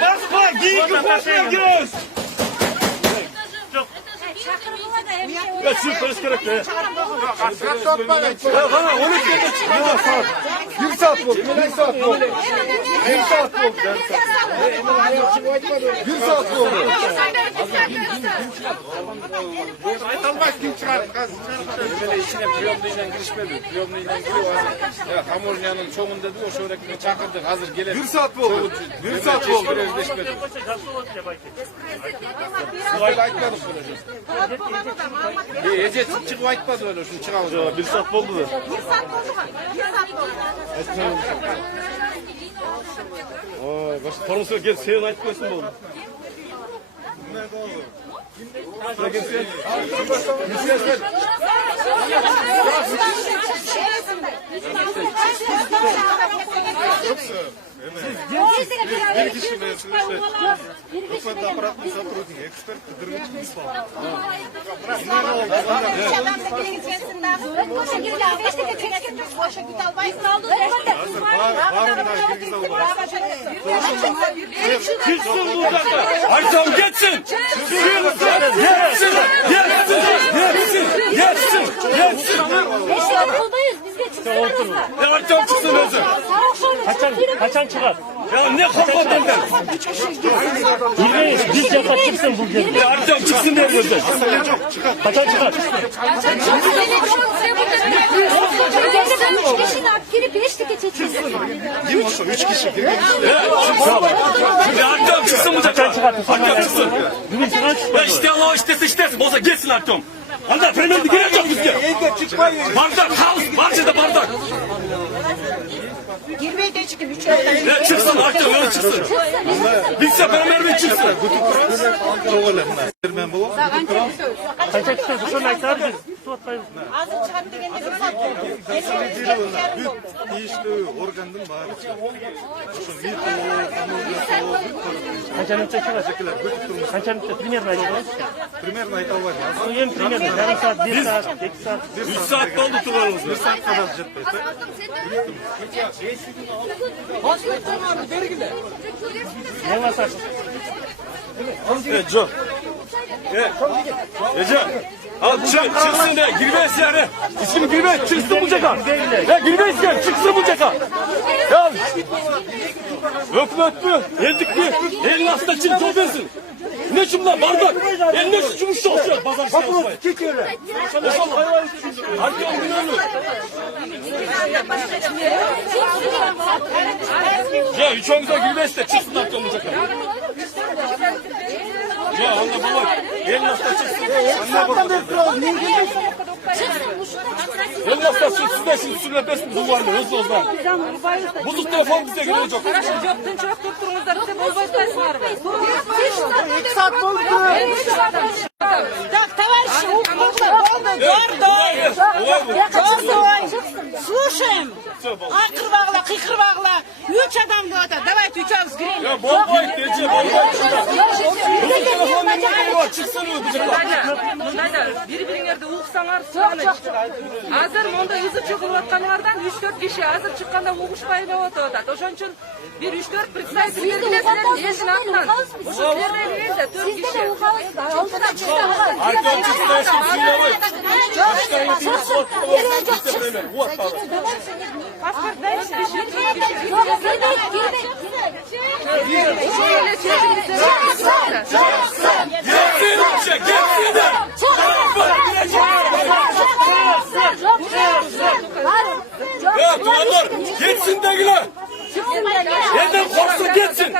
Basma, giyin kafasına göz. Ya siz polis gerek de. Ya bana 12'de çıkıyor saat. 1 saat oldu. 1 saat oldu. 1 saat oldu. 1 saat oldu. Aytalmaz kim çıkar? Böyle içine piyomluyla girişmedi. Piyomluyla giriyor. Ya Hamurnya'nın çoğun dedi o şöyle çakırdık hazır gelelim. 1 saat oldu. 1 saat oldu. Sıvayla aytmadık böyle. Ece çıkıp aytmadı öyle şunu çıkalım. Ya 1 saat oldu da. Oy, başka torun gel senin aytmasın bu. Sıra gel sen. Bir kişi mesela Rıfat aparatный сотрудник, эксперт, кадровичный беспал. Çıksın buradan. Aytam geçsin. Geçsin. Buradayız, biz geçiyoruz. Ya Aytam çıksın özü. Kaçan çıkar? Ya ne korkmadın ben? Bilmeyiz. Biz yapatırsın bugün. Ya Aytam çıksın diye gözden. Kaçan çıkar? Kim olsun? 3 kişi. Ya Aytam çıksın bu Kaçan sefer. çıkartın. Aytam çıksın. Bugün çıkan çıkar. Ya işte Allah istesin. Olsa geçsin Aytam. Anda Premier Lig'e çok bizde. Bardak, house, bahçede bardak. Girmeyi de çıkın. Ya çıksın Aytam öyle çıksın. Bizse Premier Lig çıksın. Kaçan çıkarsa sonra aytar biz. Tutmayız. Kaçanın çıkar. Kaçanın çıkar. Примерно aytar. Примерно айталбайм. Eң примерно. Yarım saat, 1 saat, 2 saat. 3 saat oldu turlarımız. 1 saat kadar жетпейт. Ne varsa. Джо. Ece. Al çıksın de girmez yani. İsmi girmez çıksın bu ceka. Ya girmez gel çıksın bu ceka. Ya. Öpme. Eldik mi? Elin hasta çık çoğuversin. Ne için lan bardak? Eline suçmuş çalışıyor. Pazar şey olmayı. Boşalım. Arkadan günahını. Ya üçümüze girmez de çıksın arkadan bu ceka. Ya Allah baba. Elin hasta çıksın. Anne baba. Çıksın bu şuna. Olmazsa sizden şimdi sürülepesin bu var mı? Hızlı hızlı. Buzuk telefon bize göre çok. Хорошо, жоқ, тынчыраак туруп туруңуздар десе болбой атпайсыңарбы? 2 saat oldu. Так, товарищи, слушаем. Акырбагыла, кыйкырбагыла. 3 адам деп атат. Давайте үчөөбүз кирели. Ya bolboy, tece bolboy. Buzuk telefon ne var? Çıksın o bize. Мындайда бири-бириңерди угсаңар, сагыныч. Азыр монда ызы чыгылып атканыңардан 3-4 киши азыр чыкканда угушпай деп атат. Ошон үчүн бир 3-4 представитель белгилесиңер, эшин артынан. Ошо жерде келди 4 киши. Артем çıksın, söyleme. Вот, Паспорт дайшы. Geçsin de güle. Yerden korksun geçsin.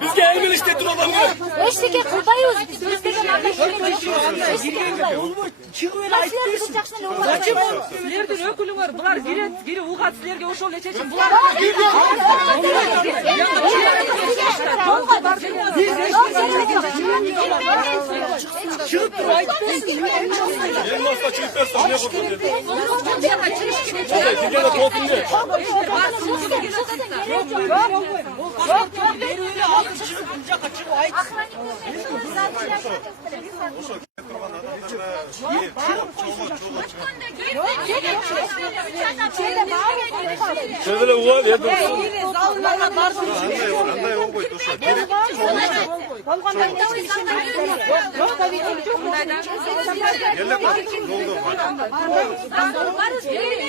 Bizge emin işte duralım ya. Eşlik kılbayız biz. Bizden Силердин өкүлүңөр булар кирет, кири угат силерге ошол эле чечим. Булар Çıkıp dur aytpesин. Emin olsa çıkıp versin. Ne korkun dedi. Gene korkun de. Şöyle ulan ya.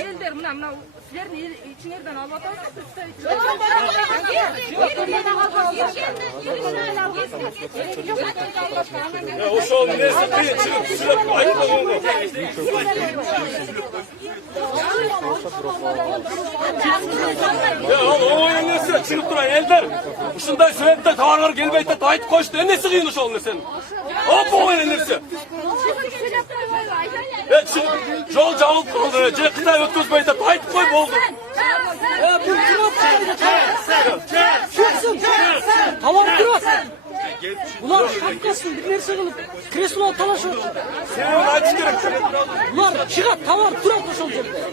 Элдер мына силердин ичиңерден алып Ya o şu an neyse bir çıkıp çıkıp ayıkla onu. Ya al o neyse çıkıp duran elder. Uşunday söyledi tavarlar gelmeyip de ayıp koştu. Nesi kıyın şu an sen? Hop o neyse. Evet çıkıp yol cavuk kaldı. Cekta ötküzmeyip de ayıp koy oldu. Tamam dur. Ulan şapkasın bir nerse kılıp kresloğa talaşıyor. Senin acı gerek. Ulan çıkart tavar durak ошол жерде.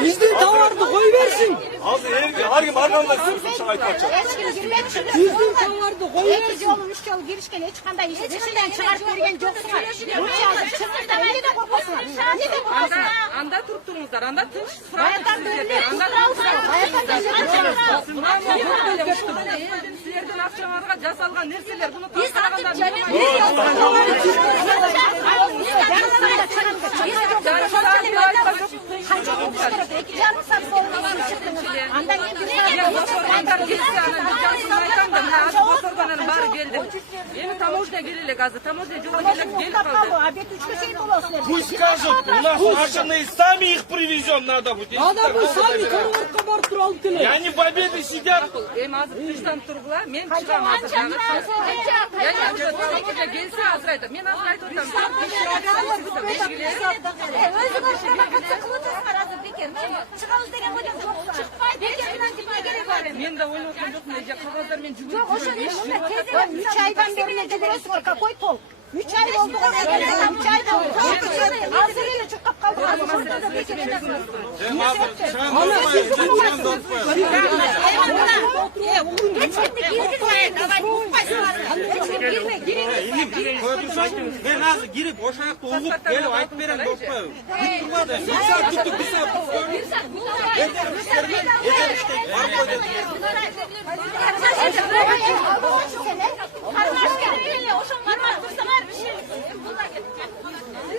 Биздин товарды кой берсин. Hazır her kim arkamda istiyorsun çık ayıp açacak. Биздин товарды кой берсин. жолу 3 жолу киришкен эч кандай ишинден чыгарып берген жоксуңар. 3 жолу чыгыңыздар, эмне деп коркосуңар? Эмне деп коркосуңар? анда туруп туруңуздар, анда тынч Баяттан берилет, силердин акчаңарга жасалган нерселер, буну биз антип Эми таможня келелек азыр, таможня жолго келип калды. Пусть скажут, у нас машины сами их привезем, надо будет. Надо бы сами короварга барып туруп алып И келет. они по обеду сидят. Эми азыр тынчтанып тургула, мен чыгам азыр. Таможня келсе азыр айтам. Мен азыр айтып атам. чыгабыз деген бойдон чыкпай бекер менен кимге керек бар эми? Мен да ойлоп аткан жокмун, эже кагаздар мен жүгүрүп Ошо 3 айдан бери эле жүрөсүңөр, какой толк? 3 ай болду го, 3 ай болду. Азыр эле чыккап калдык. Ben hazır girip o şarkı olup gelip ayıp veren dokmayım.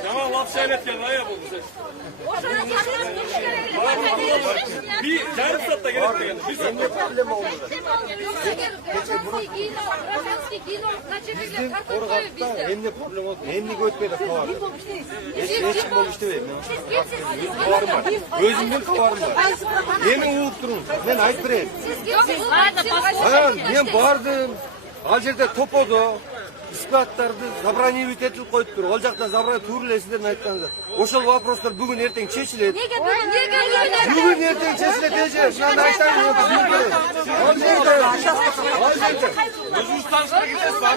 Tamam laf söylet gelaya bu bize. Bir yarım saatte gerek de geldi. Bir saat. Emne problem oldu. Emne götmedi kavar. Hiç kim olmuş değil mi? Kavarım var. Özümden kavarım var. Yemin uğup durun. Ben ayıp vereyim. Ben bardım. Al yerde top oldu. Ispattарды забронировать етіліп қойып тұр. Ол жақта забронировать турилесіздерін айтқаныңыздар. Ошол вопростар бүгін ертең шешіледі. Бүгін ертең шешіледі еже. Шынаны айтайын. Өзіңіз кетесіз ба?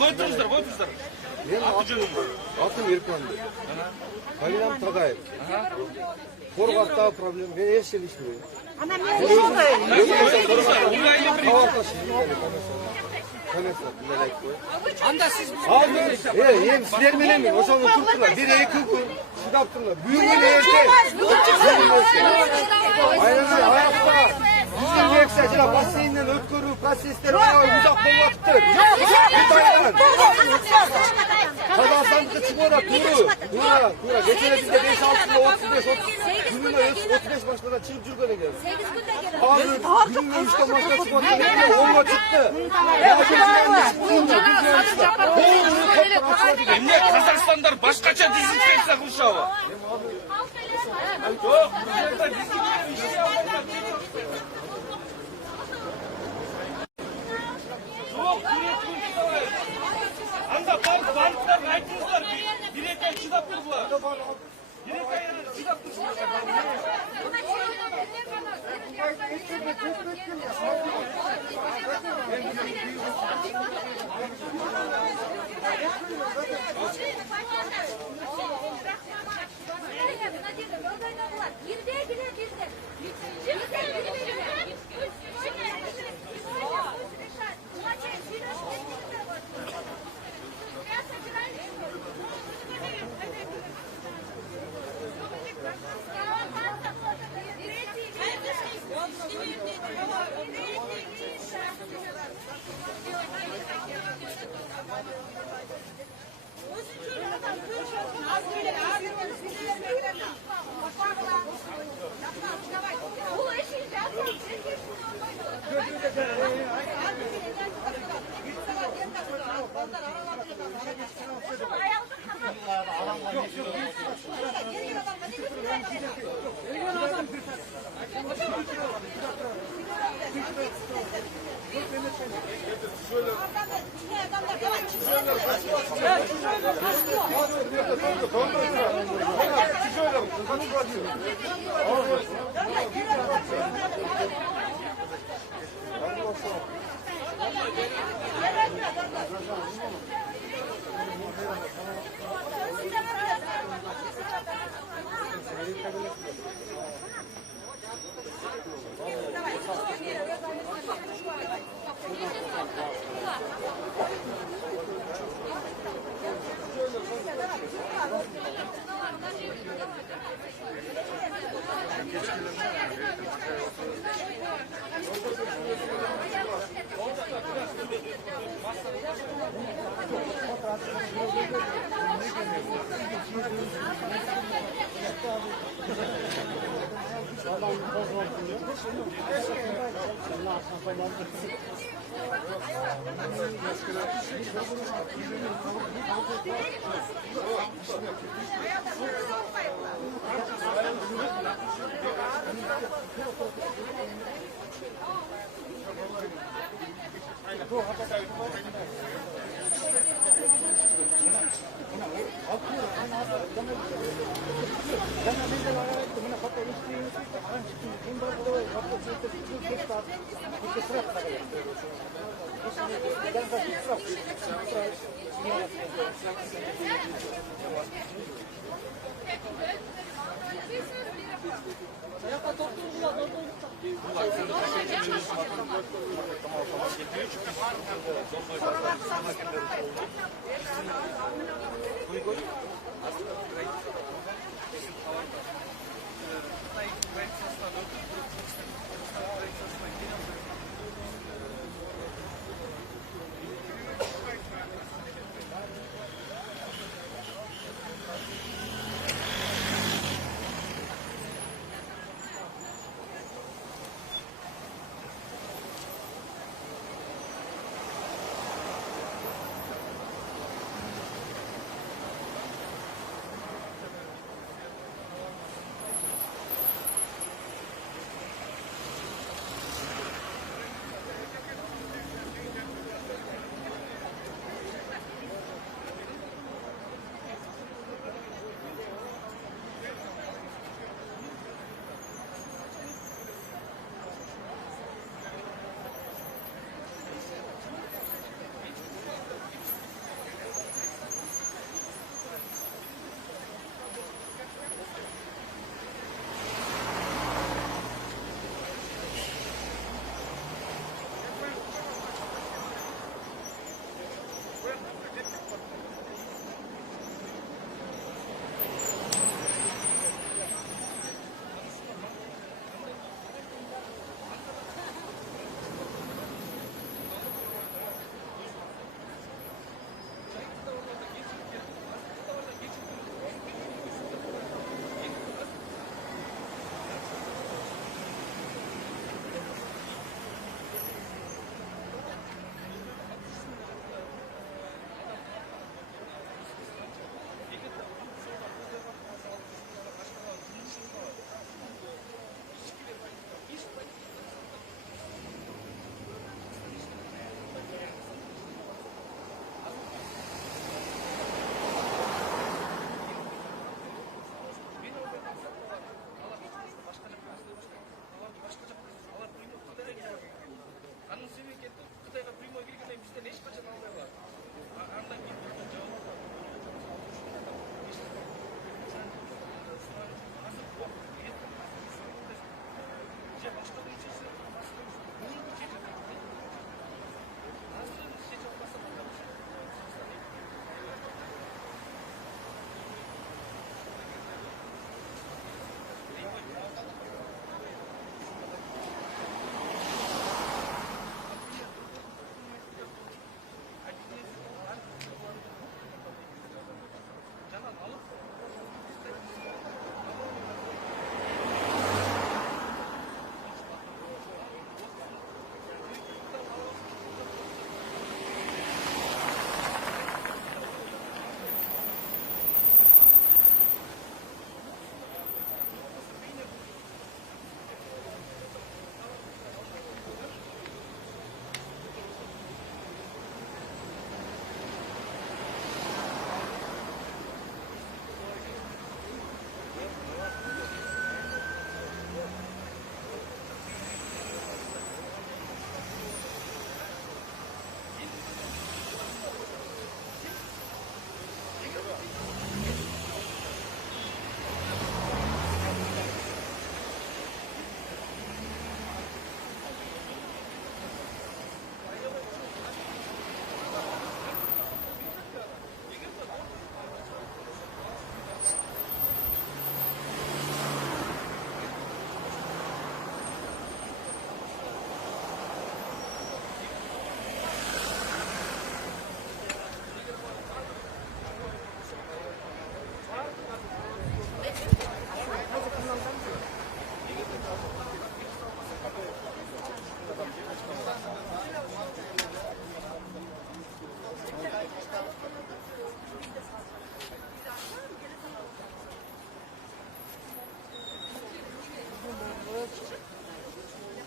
Қой тұрыңыздар. Атым Еркан. Фамилиям Тагаев. Қорғақтағы проблема. Мен еш личный. Анда сіз Ем сіздер менен ошоны тұрдылар. Bir екі күн шыдап тұрдылар. Бүгін ертең. Аяқта біздің экстра бассейннен өткөрүү процесстери аябай узак болуп атыптыр. Қазақстандыкы чыгууга туура. Кечээ бизде 5-6 күнүнө 35 машинадан чыгып жүргөн экен. Азыр күнүнө 3 машина чыгып аткан экен, 10 чыкты. Эмне Казакстандар башкача дезинфекция кылышабы? Жок, анда банктарды айтыңыздар, бир эки ай чыдап тургула.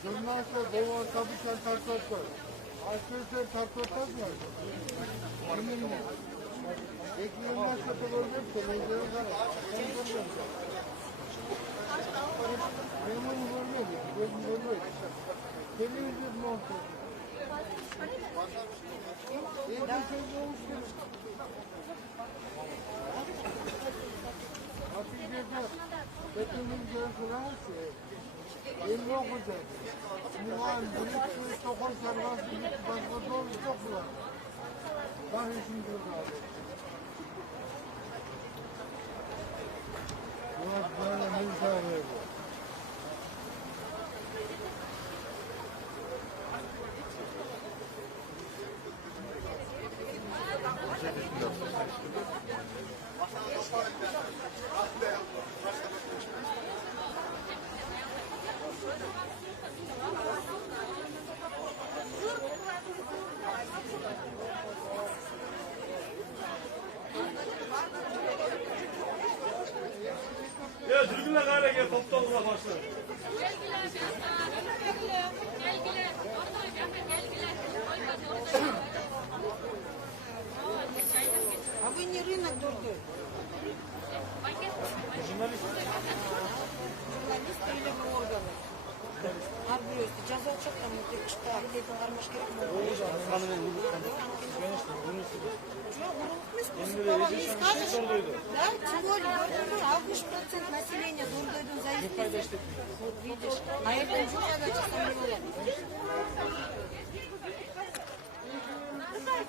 Jurnalistler boğaz kapışan tartışlar. Arkadaşlar tartışlar mı? Ekmeğinden kötü görmek televizyonu kadar. Memnun görmüyor. Gözüm görmüyor. Televizyon montu. Evde söz olmuş gibi. Atatürk'e Betim'in gözüne elini okuyacak. Muhan, Bülük, Stokholm Servası, başka doğru çok var. Daha işim durdu abi. Muhat böyle misafir bu. Ya dürbünle gayret gel toplamına başla. А вы не рынок дурдой? Jurnalist. Журналист или вы органы? Har bir özde ceza uçaktan mı tek çıktı? Ahliyetin varmış gerek mi? Hanımın vurulkan. Конечно, vurulsun. Жоқ, вырубились. Не скажешь? Да, тем более, 60% населения Дурдойдун зависит. Вот видишь. А это уже задача самого.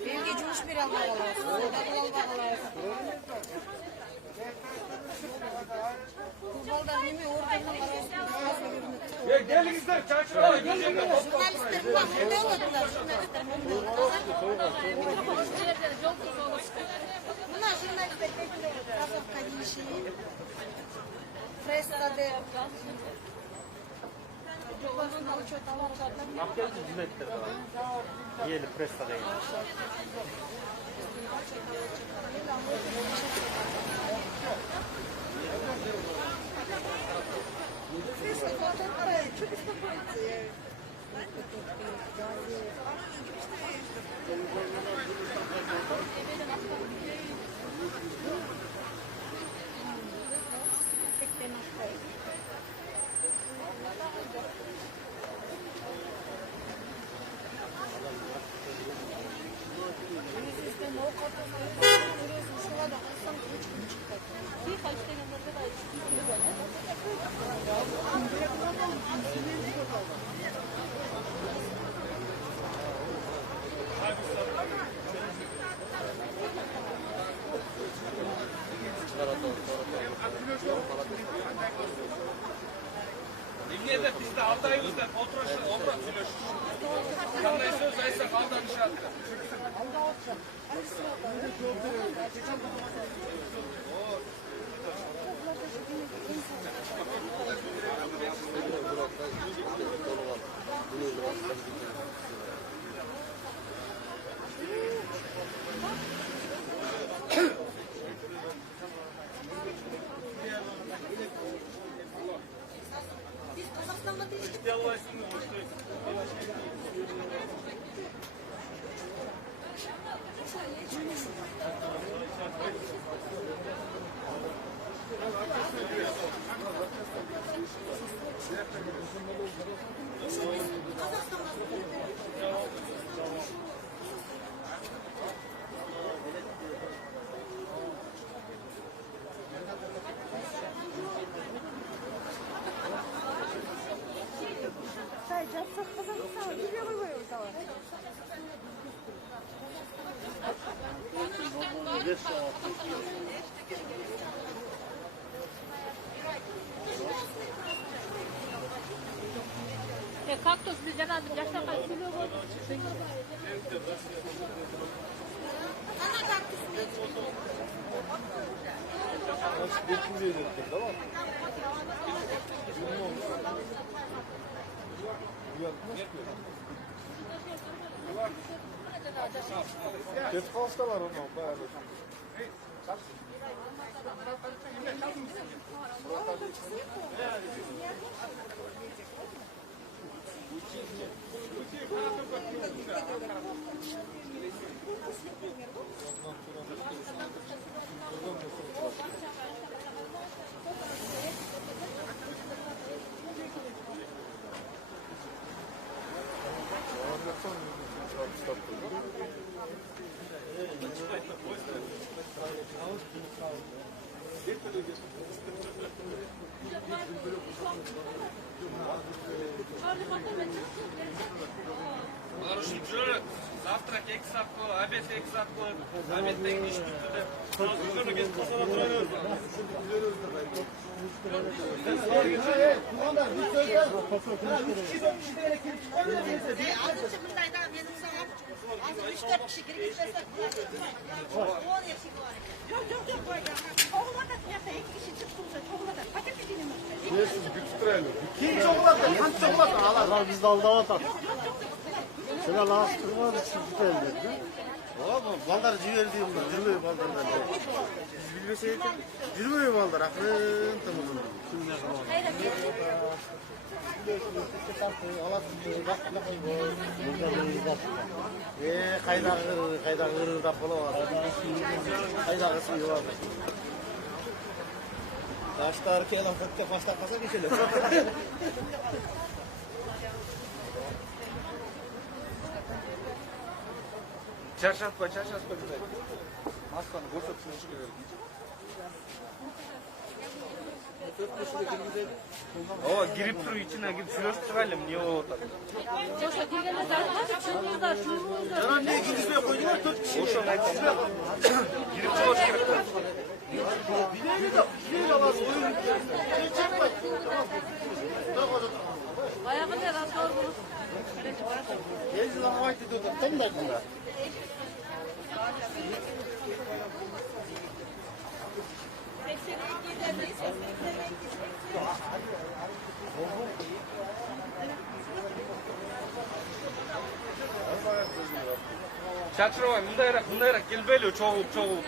Belge жұмыс бере алмай қаласыз. Дабыл албай қаласыз. Бұл балдар неме органнан қарайсыз? Gelingizler çarşıya. Журналисттер бұлар мұндай олатындар, журналисттер мына журналисттер Казовка дейші, прессада, жоғарында учет алып жатыр. Aktivite hizmetleri de var. Yeni pressada yeni. Что беспокоиться? Emniyete bizde aldayımızda oturuşun, oturup söyleşir. Kanday söz aysa kaldanışa. Biz Kazakistan'da değiştik. Кактус biz жаңа жаштарға сөйлеп Geç kalsalar onu bayağı. Завтрак 2 saat kılı, obed 2 saat kılı, obedden iş bitti. Kim çoğuladı? Kan çoğuladı. Allah bizde aldavatar. Şuna lastırmadı çıktı elde. Oğlum balдар jiberdi bunlar. Жүрбөй балдардан. Siz bilmeseydik жүрбөй балдар. Акырын тымылын. Кайдагы ырдап болот. Кайдагы сыйып. Таштар келип көтө баштап калса кечеле. Çarşaf güzel. Maskаны көрсөтүш керек. О, кирип туруп ичине кирип сүйлөшүп чыгайлы, эмне болуп атат? Ошо дегенде чыгыңыздар, чыгыңыздар. Жана эмне киргизбей койдуңар 4 киши. Ошону айтам. Кирип чыгыш керек. Билеби да, билеби аласыз. Оюн. Чекпай. Баягындай разговор болуп. Ел лагайт деп атат. Кандай кандай? Чачырбай, мындайраак келбейли, чогулуп,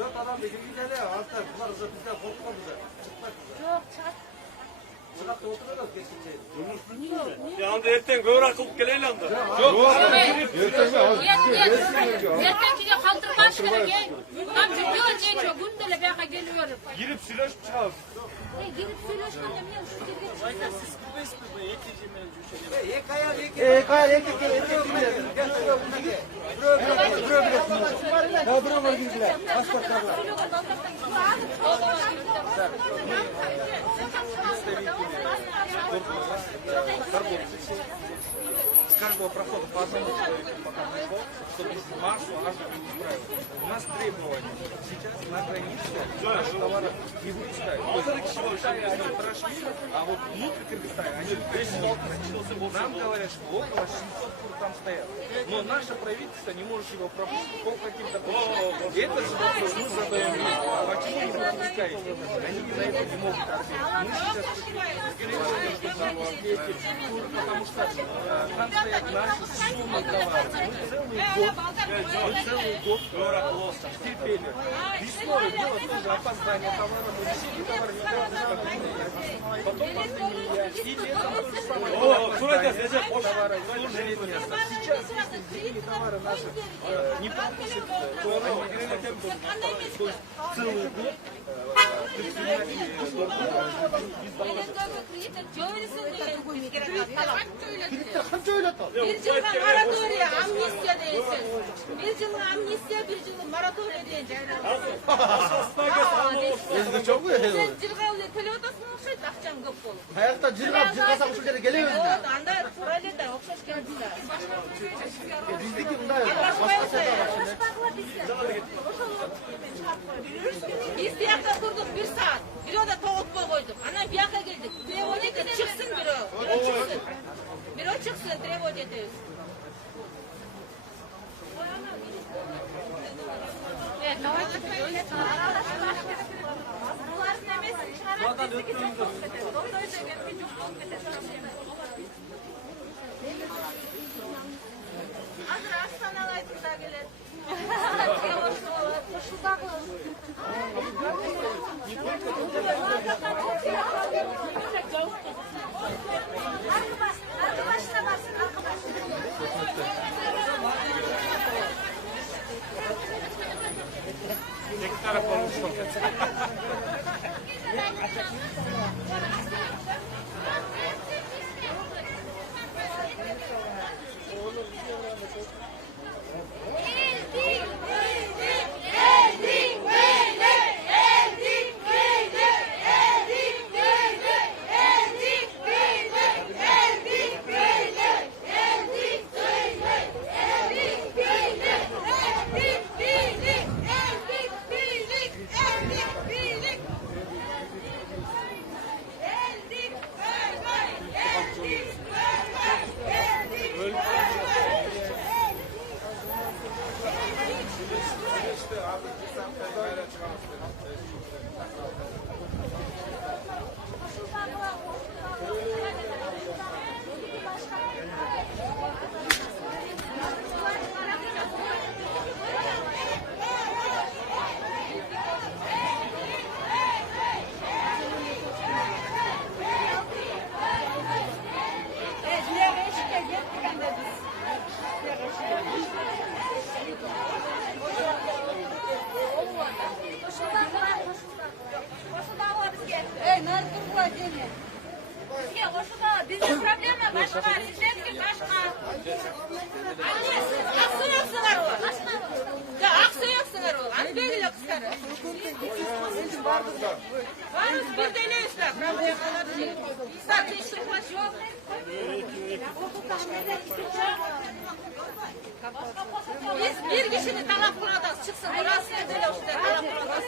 Dört adam girgizeli ya. Altta bunlar bizden korkma bize. Yok, çat. Sınavda oturuyorlar geçince. Ya anda erten görak kılıp geleyle anda. Ertenkiga qoldirmash kerak. Tam juda necha kundala bu yoqqa keliyor. Girip süleşip çıkalım. Girib söylashganda men shu yerga С каждого прохода по одному человеку пока пришло, чтобы массу аж не устраивать. У нас требования. Сейчас на границе наши товары не выпускают. Они прошли, а вот внутрь Кыргызстана они нам говорят, что около 600 фур там стоят. Но наше правительство не может его пропустить по каким-то причинам. И это же вопрос мы задаем. Почему не выпускаете? Они на это не могут ответить. Мы сейчас потому что там стоят наши суммы товары. Мы целый год терпели. Весной было тоже опоздание товара, мы решили товар не тратить. Потом пандемия. И летом то же самое. Товары тоже лет не осталось. Сейчас, если зимние товары наши не пропустят, то они то есть целый год Qancha o'yladi? Bir yılga moratoriya, amnistiya deysiz. Bir yılga amnistiya, bir yılga moratoriya deysiz. Endi çok mu? Sen jilg'avli to'lab o'tasizmi o'xshaydi, aqcham ko'p bo'lib. Hayatda jirg'asa o'sha yerga kelaverdi. Yo'q, anda turalida o'xshash kelibdilar. Bizdeki bunday Biz bu yoqda turdik 1 soat. Birovda to'g'itmay qo'ydik. Ana bu yoqqa keldik. Trevod etib chiqsin birov. Birov chiqsin, trevod etamiz. Давайте. Hazır Aksanalay'da da gelir. Arkadaşına baksın İki taraf olmuş. Bizim problemi başka, sizden başka. Aksıyorsunlar o. Ya aksıyorsunlar o. Hani böyle kısarı. Varız bir deneyizler. Problemler şey. Satıştırmak yok. Biz bir kişinin talep kuradas çıksın. Burası ne böyle işte talep kuradas.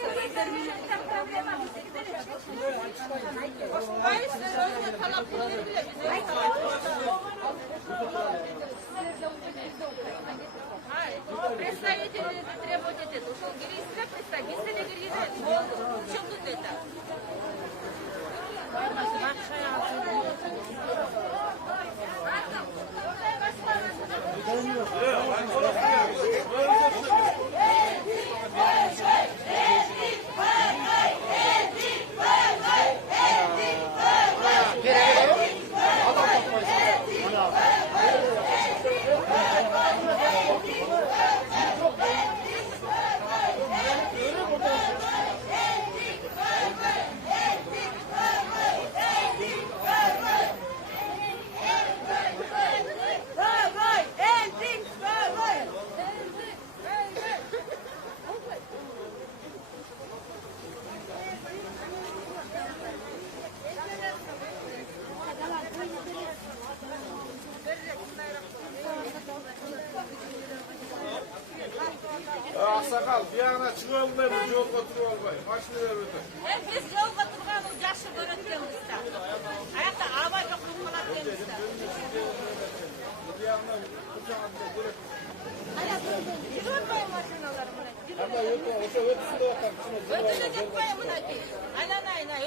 Hayır, özür talep kuradas bile bize talep представители требуют это. Ушел гиристра, представители гиристра. В чем тут это? Aksakal, bir yana çıkıyor mu? Bir yol götürüyor olmayı. Başını ver öte. Biz yol götürgen o yaşı öğretmenimizde. Hayatta araba yok kullanmamızda. Bir yana kucağında direkt. Yürütmeyin maşinaları buna. Ama ötesinde bakalım. Ötülecek koyun buna ki. Aynen aynen.